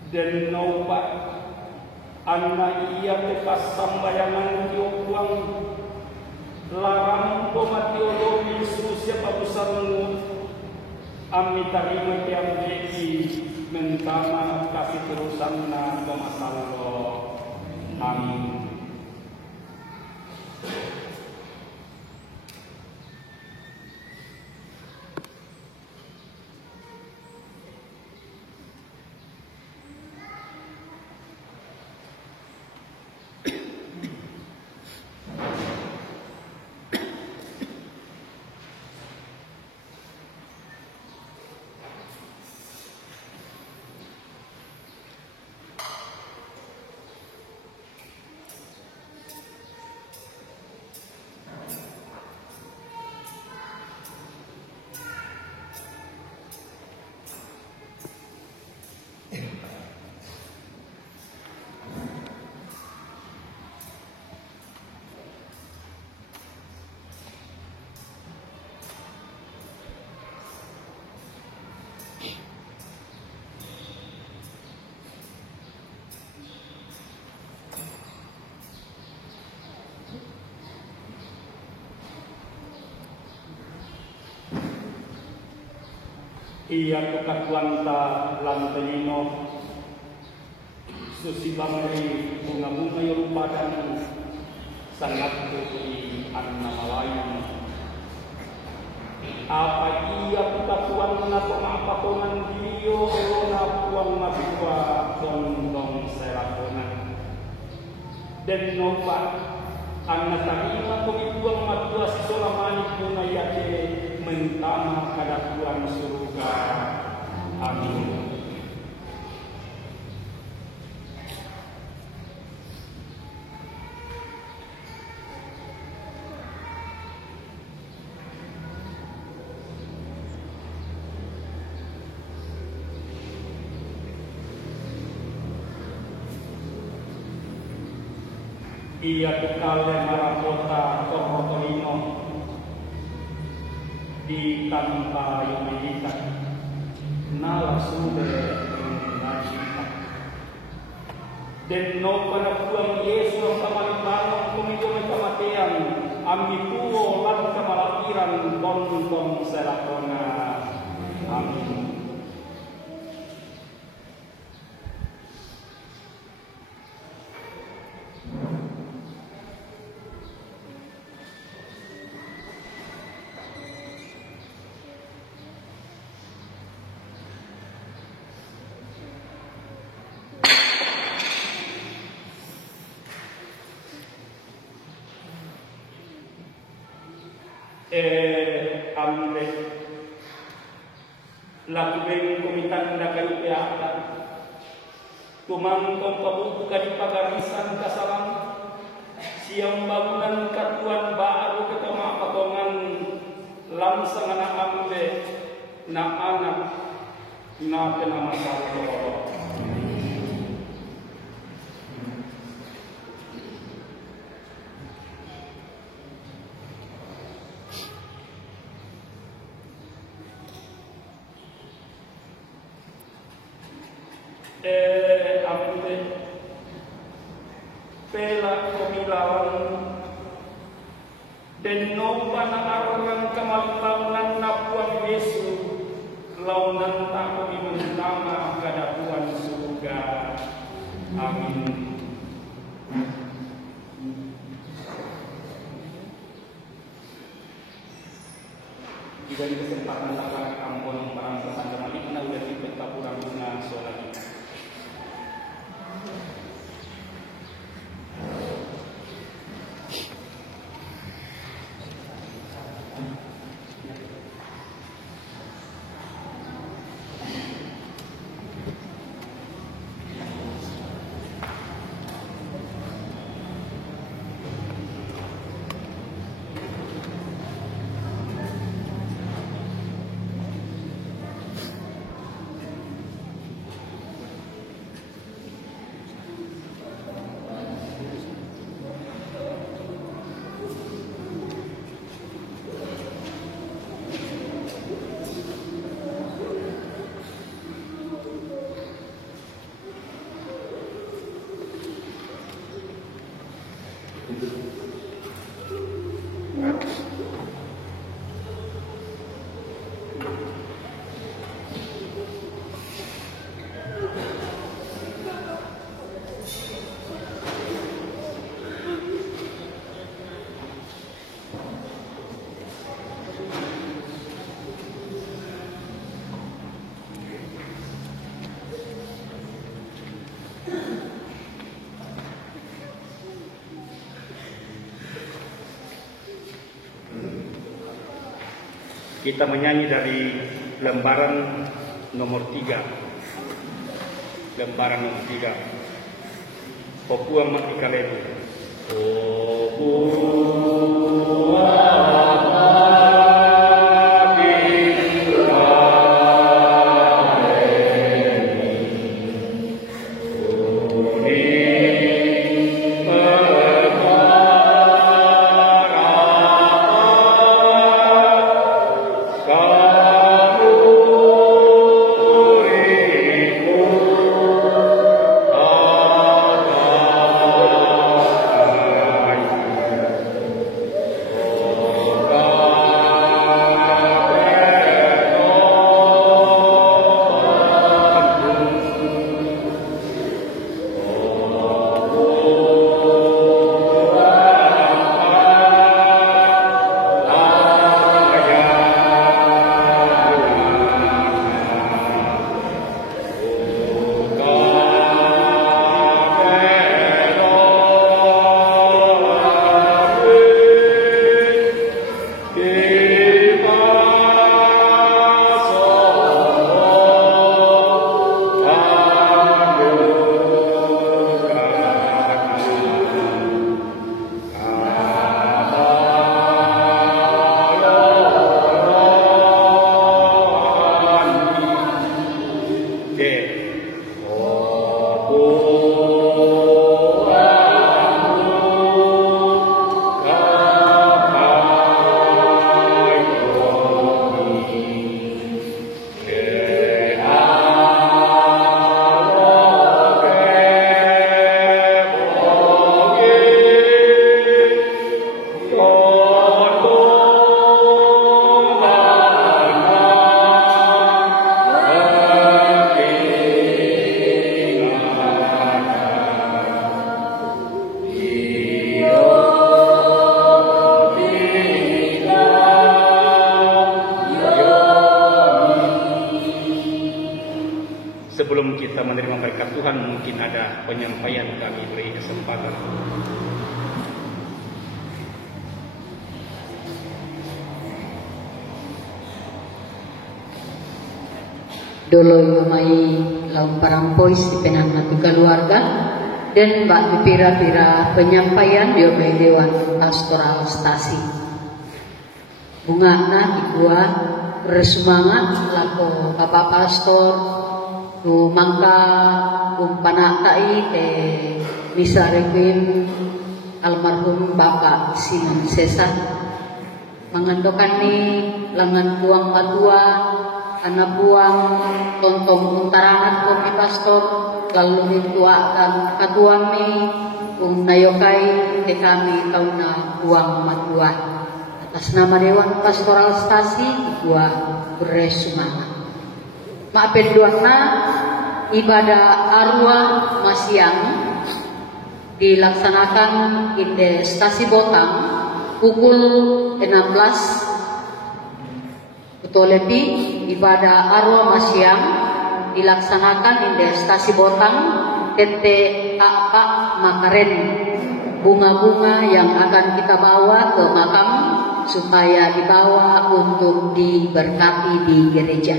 Dan naubat anna ia tepas sambayangan diuang larang komatiologi siapa besarmu ami tarima tiang deki mentama kasih terusan na kemasallo. Amin. Ia kekakuanta lantelino susi bangri bunga-bunga yang padan sangat beri anna malayu. Apa ia kekakuan na pengapakonan dia na puang mabikwa dong serakonan dan nopat anna tarima pemituang madua solamani bunga yake mentama kadakuan surga. Amin. Ia kekal marapota korotolino di tanpa yang milikan nala sude najita dan no pada puang Yesus yang kamalimanong kumido ng kamatian ambi tuwo lan kamalapiran bondong selakona. Amin. Amre laku beng komitan na kayu piata tumangkong pabuka di pagarisan kasalam siang bangunan katuan baru ketama patongan langsang anak amre na anak na kenama sallo. wete pela komilawan dan nopan arang kamalaunan napuan Yesu launan tako imentama kadapuan surga. Amin. Jika di kesempatan takkan ampun barang sesandang lima udah dipeta kurang bunga sholat kita. Kita menyanyi dari lembaran nomor 3. Lembaran nomor 3. Papua Matikalebu. Sebelum kita menerima berkat Tuhan, mungkin ada penyampaian kami beri kesempatan. Dolo mai laung parampois di penang keluarga dan mbak pira-pira penyampaian di Dewan Pastoral Stasi. Bungana ikua bersemangat lako Bapak Pastor tu mangka umpanakai te misa requiem almarhum Bapak Simon Sesa mengandokan ni langan buang katua anak buang tontong untarangan kopi pastor lalu dituakan katuami nayokai te kami kauna uang matua atas nama Dewan Pastoral Stasi gua beresumana maapen duana ibadah arwah Masiang dilaksanakan di Stasi Botang pukul 16 betul lebih. Ibadah arwah Masiang dilaksanakan di Stasi Botang TTA Makaren. Bunga-bunga yang akan kita bawa ke makam supaya dibawa untuk diberkati di gereja.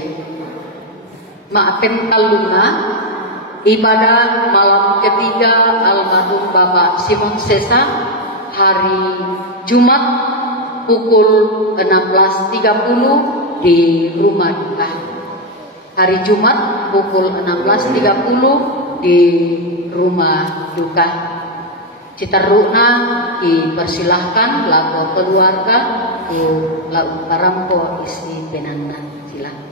Maapen kaluna ibadah malam ketiga almarhum Bapak Simon Sesa hari Jumat pukul 16.30 di rumah duka. Hari Jumat pukul 16.30 di rumah duka. Citaruna dipersilahkan laku keluarga ke lauk parampo isi penanda. Silakan.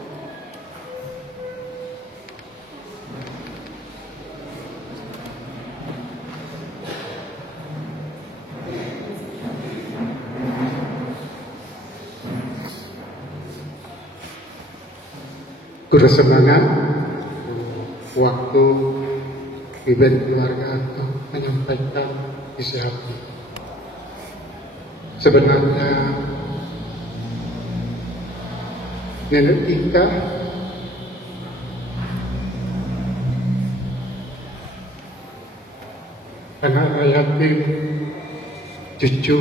Bersemangat waktu event keluarga untuk menyampaikan isi hati. Sebenarnya Nenek Ika anak yatim cucu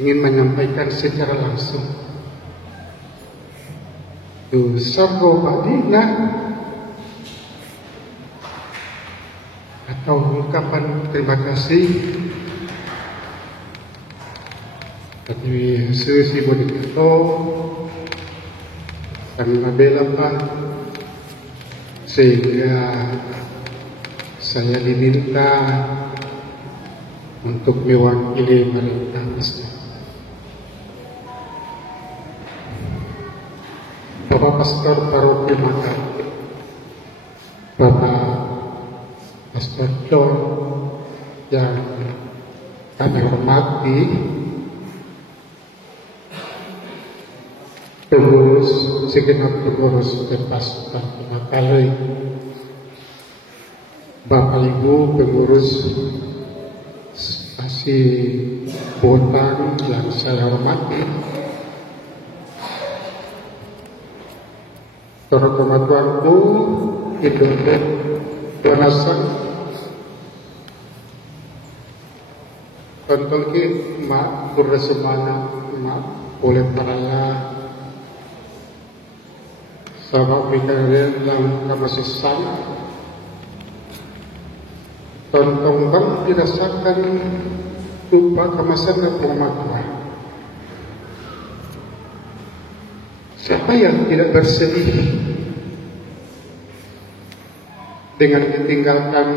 ingin menyampaikan secara langsung Sargo Madinah atau ungkapan terima kasih dari Susi Bodikato dan Mabela Pak, sehingga saya diminta untuk mewakili mereka. Bapak Pastor Paroki Mata, Bapak Pastor John yang kami hormati, pengurus segenap pengurus Pastor Makalai, Bapak Ibu pengurus Stasi Botang yang saya hormati, Tuan Tuanku, itu donasan, Tuan-tuanki, mak bersemana, mak oleh paraya, sahabat pikirnya dalam kamasih sana, Tuan-tuan dirasakan lupa kemasan dan pengamalan. Siapa yang tidak bersedih dengan ditinggalkan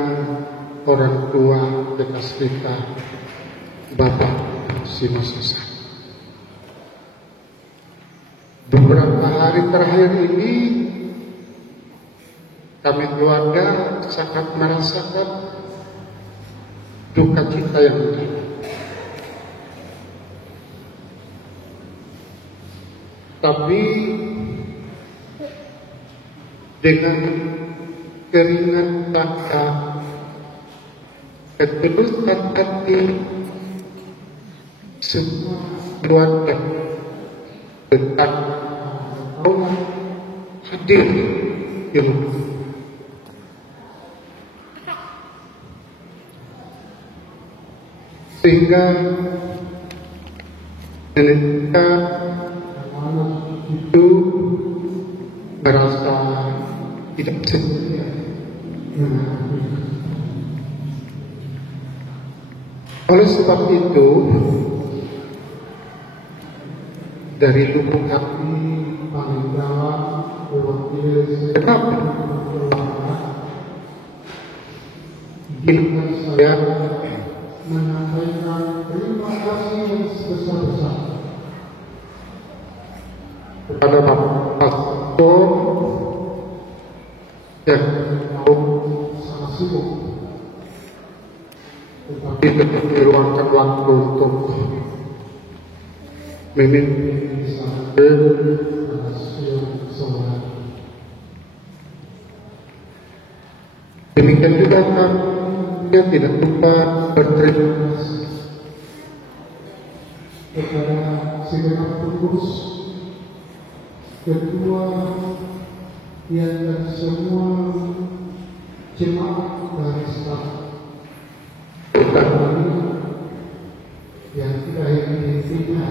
orang tua bekas kita, Bapak Simon Sesa? Beberapa hari terakhir ini kami keluarga sangat merasakan duka cita yang besar. Tapi dengan keringat mata, ketulusan hati semua keluarga tentang Allah hadir di rumah. Sehingga mereka itu merasa tidak sendirian. Oleh sebab itu, dari lubuk hati paling dalam kenapa izinkan saya menyampaikan terima kasih yang sebesar-besar kepada Bapak Pastor dan kaum sangat sibuk, tetapi tetap diluangkan waktu untuk memimpin saya pada siang sore. Demikian juga kami tidak lupa berterima kasih kepada segenap pengurus, ketua, dan semua jemaat dari staf kami yang tidak henti-hentinya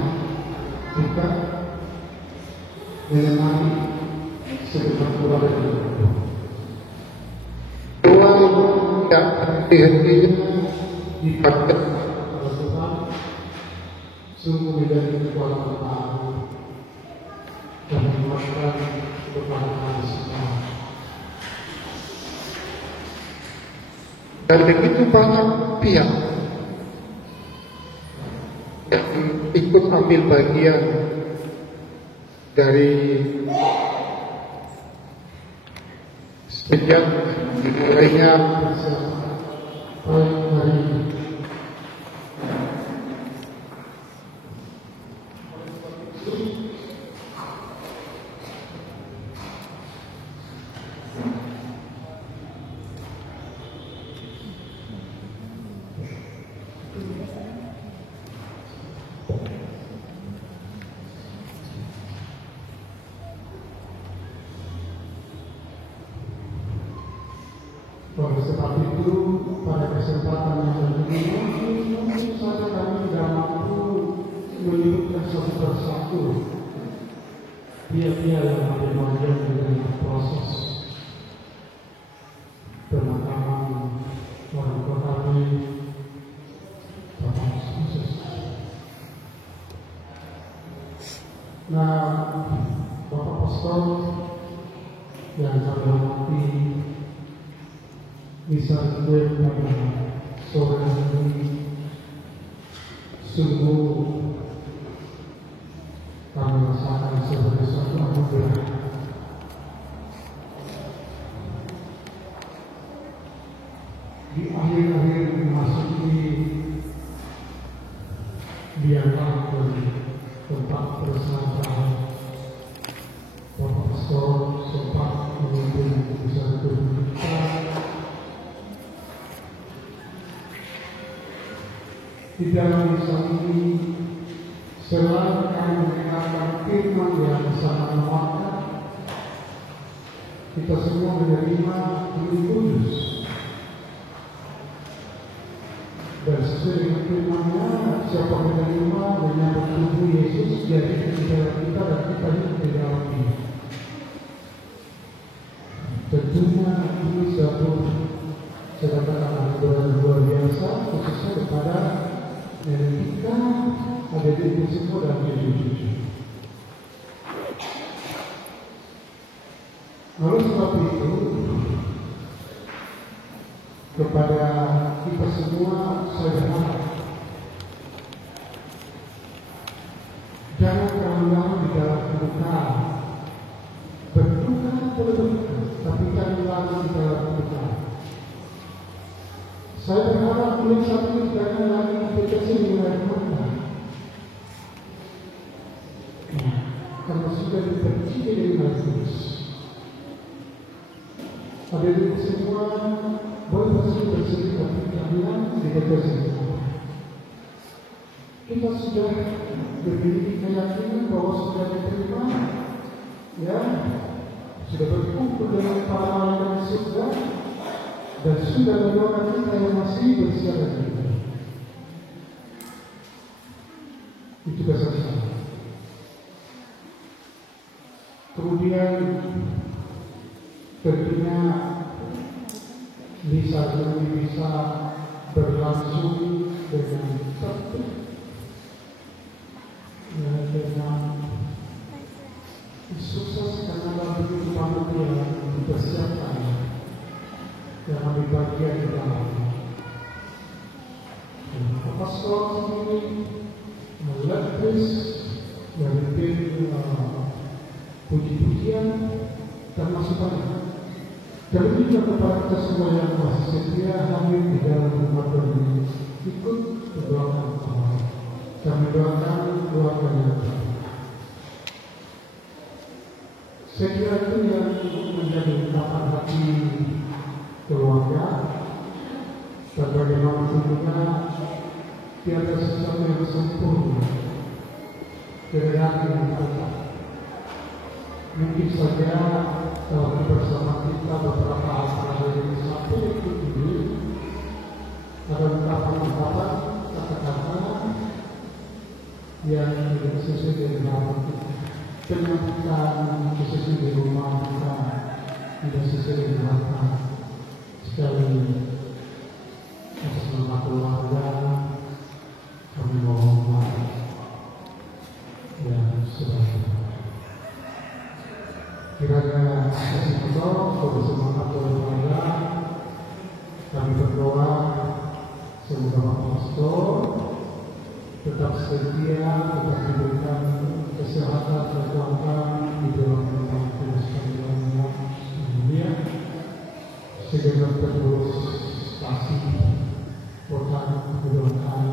kita mengenai segenap keluarga. Doa yang henti-hentinya dipakai oleh Tuhan sungguh menjadi kekuatan Allah dan menguatkan kepada kami semua. Dan begitu banyak pihak yang ikut ambil bagian dari sejak dimulainya hari ini. Oleh sebab itu, pada kesempatan yang ini, mungkin saja kami tidak mampu menyebutkan satu persatu pihak-pihak yang ada bagian dari proses pemakaman orang tua kami, Bapak Yesus. Nah, Bapak Pastor yang kami hormati, bisa gue pada sore ini sungguh kami rasakan sebagai suatu anugerah. Di akhir-akhir memasuki biarlah tempat bersama Bapak Pastor sempat memimpin bisa berbicara di dalam misa ini. Selain kami mendengarkan firman yang sangat menguatkan, kita semua menerima Roh Kudus. Dan sesuai dengan firman-Nya, siapa menerima menyambut tubuh Yesus jadi di dalam kita dan kita hidup di dalam Dia. Tentunya ini suatu anugerah luar biasa, khususnya kepada kita ada di semua dan di. Lalu sebab itu kepada kita semua saya berharap jangan terlalu lama di dalam berduka, tapi jangan lama di dalam berduka. Saya berharap mulai saat ini jangan lagi deteksi nilai mana. Karena sudah dipercaya dengan Yesus. Ada di semua boleh bersedih tapi jangan dideteksi. Kita sudah berdiri keyakinan bahwa sudah diterima, ya, sudah berkumpul dengan para malaikat surga. Dan sudah ada orang kita yang masih bersiaga kita. Itu kesaksian. Kemudian tentunya bisa berlangsung dengan tertib, dengan sukses karena begitu banyak yang dipersiapkan. Yang ambil bagian di dalamnya. Pastor ini melukis memimpin puji-pujian termasuk banyak. Terlebih juga kepada kita semua yang masih setia hadir di dalam rumah ini, ikut berdoakan Allah. Kami doakan keluarga yang baik. Saya kira itu yang menjadi ungkapan hati keluarga. Dan bagaimana juga tiada sesuatu yang sempurna dari hati yang kita. Mungkin saja dalam bersama kita beberapa hal yang satu itu ini ada ungkapan-ungkapan kata-kata yang tidak sesuai dengan hati kita. Penyampaian sesuai di rumah kita tidak sesuai dengan hati. Sekali atas nama keluarga kami mohon maaf yang sebelumnya. Kiranya kasih Allah bersemangat keluarga. Kami berdoa semoga Bapak Pastor tetap setia, tetap diberikan kesehatan, kekuatan di dalam rumah sekalian dunia, sehingga terus pasti bertahan kemudahan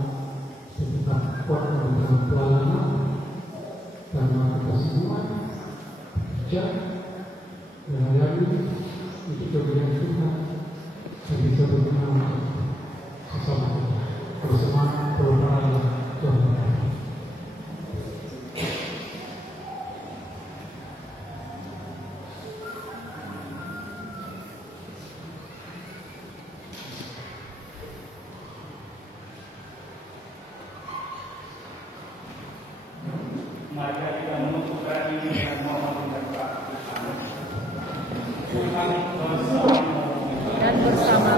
tetap kuat dalam pelayanan karena kita semua kerja melayani itu kemudian kita dan bisa berguna sesama kita bersama perubahan Tuhan. Mari kita menutup hari ini dengan mohon berdoa. Tuhan dan bersama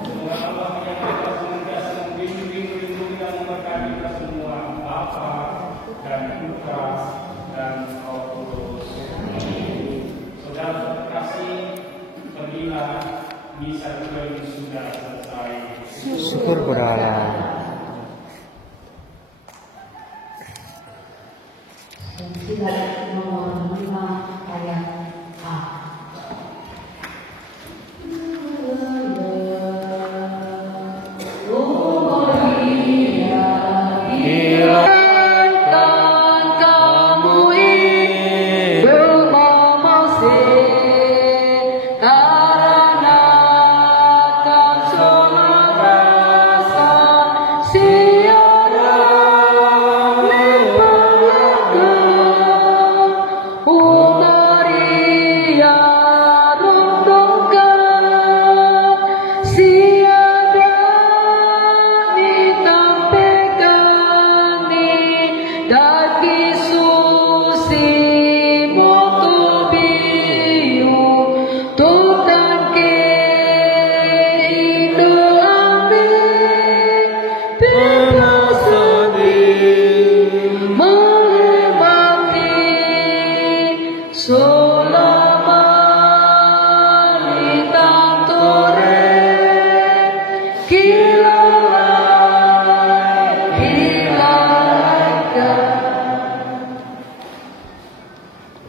semoga Allah yang Maha senantiasa membimbing, melindungi dan memberkati kita semua, Bapa dan Putra dan Roh Kudus. Saudara terkasih, pergilah, misa juga ini sudah selesai. Syukur berhala. Sila nomor 5 ayat A.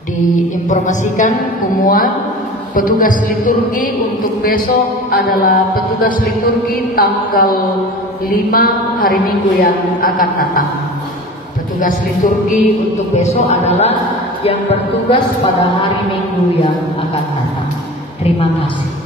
Diinformasikan umuan petugas liturgi untuk besok adalah petugas liturgi tanggal 5 hari Minggu yang akan datang. Petugas liturgi untuk besok adalah yang bertugas pada hari Minggu yang akan datang. Terima kasih.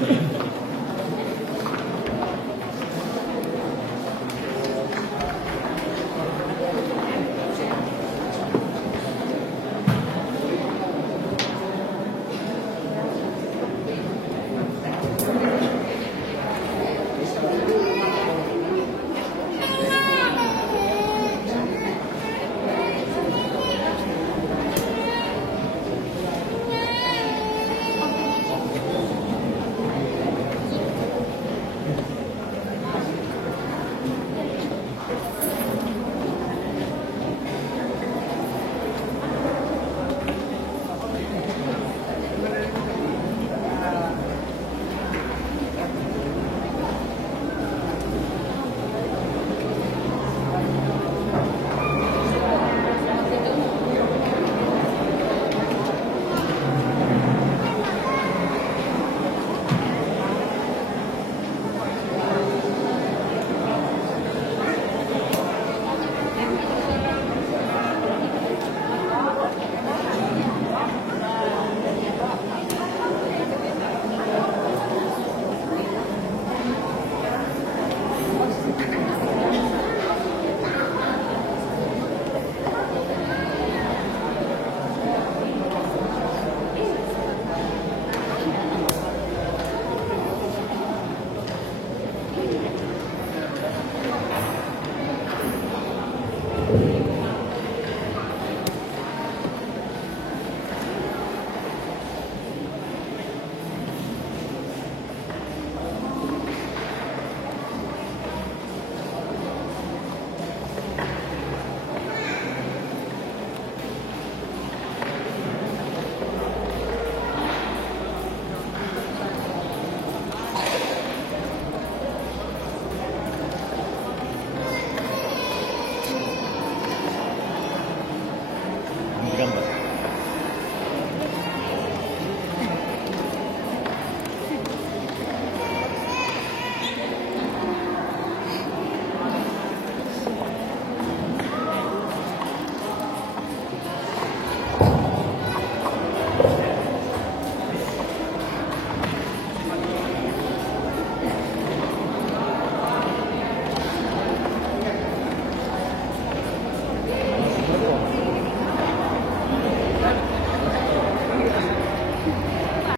Boleh.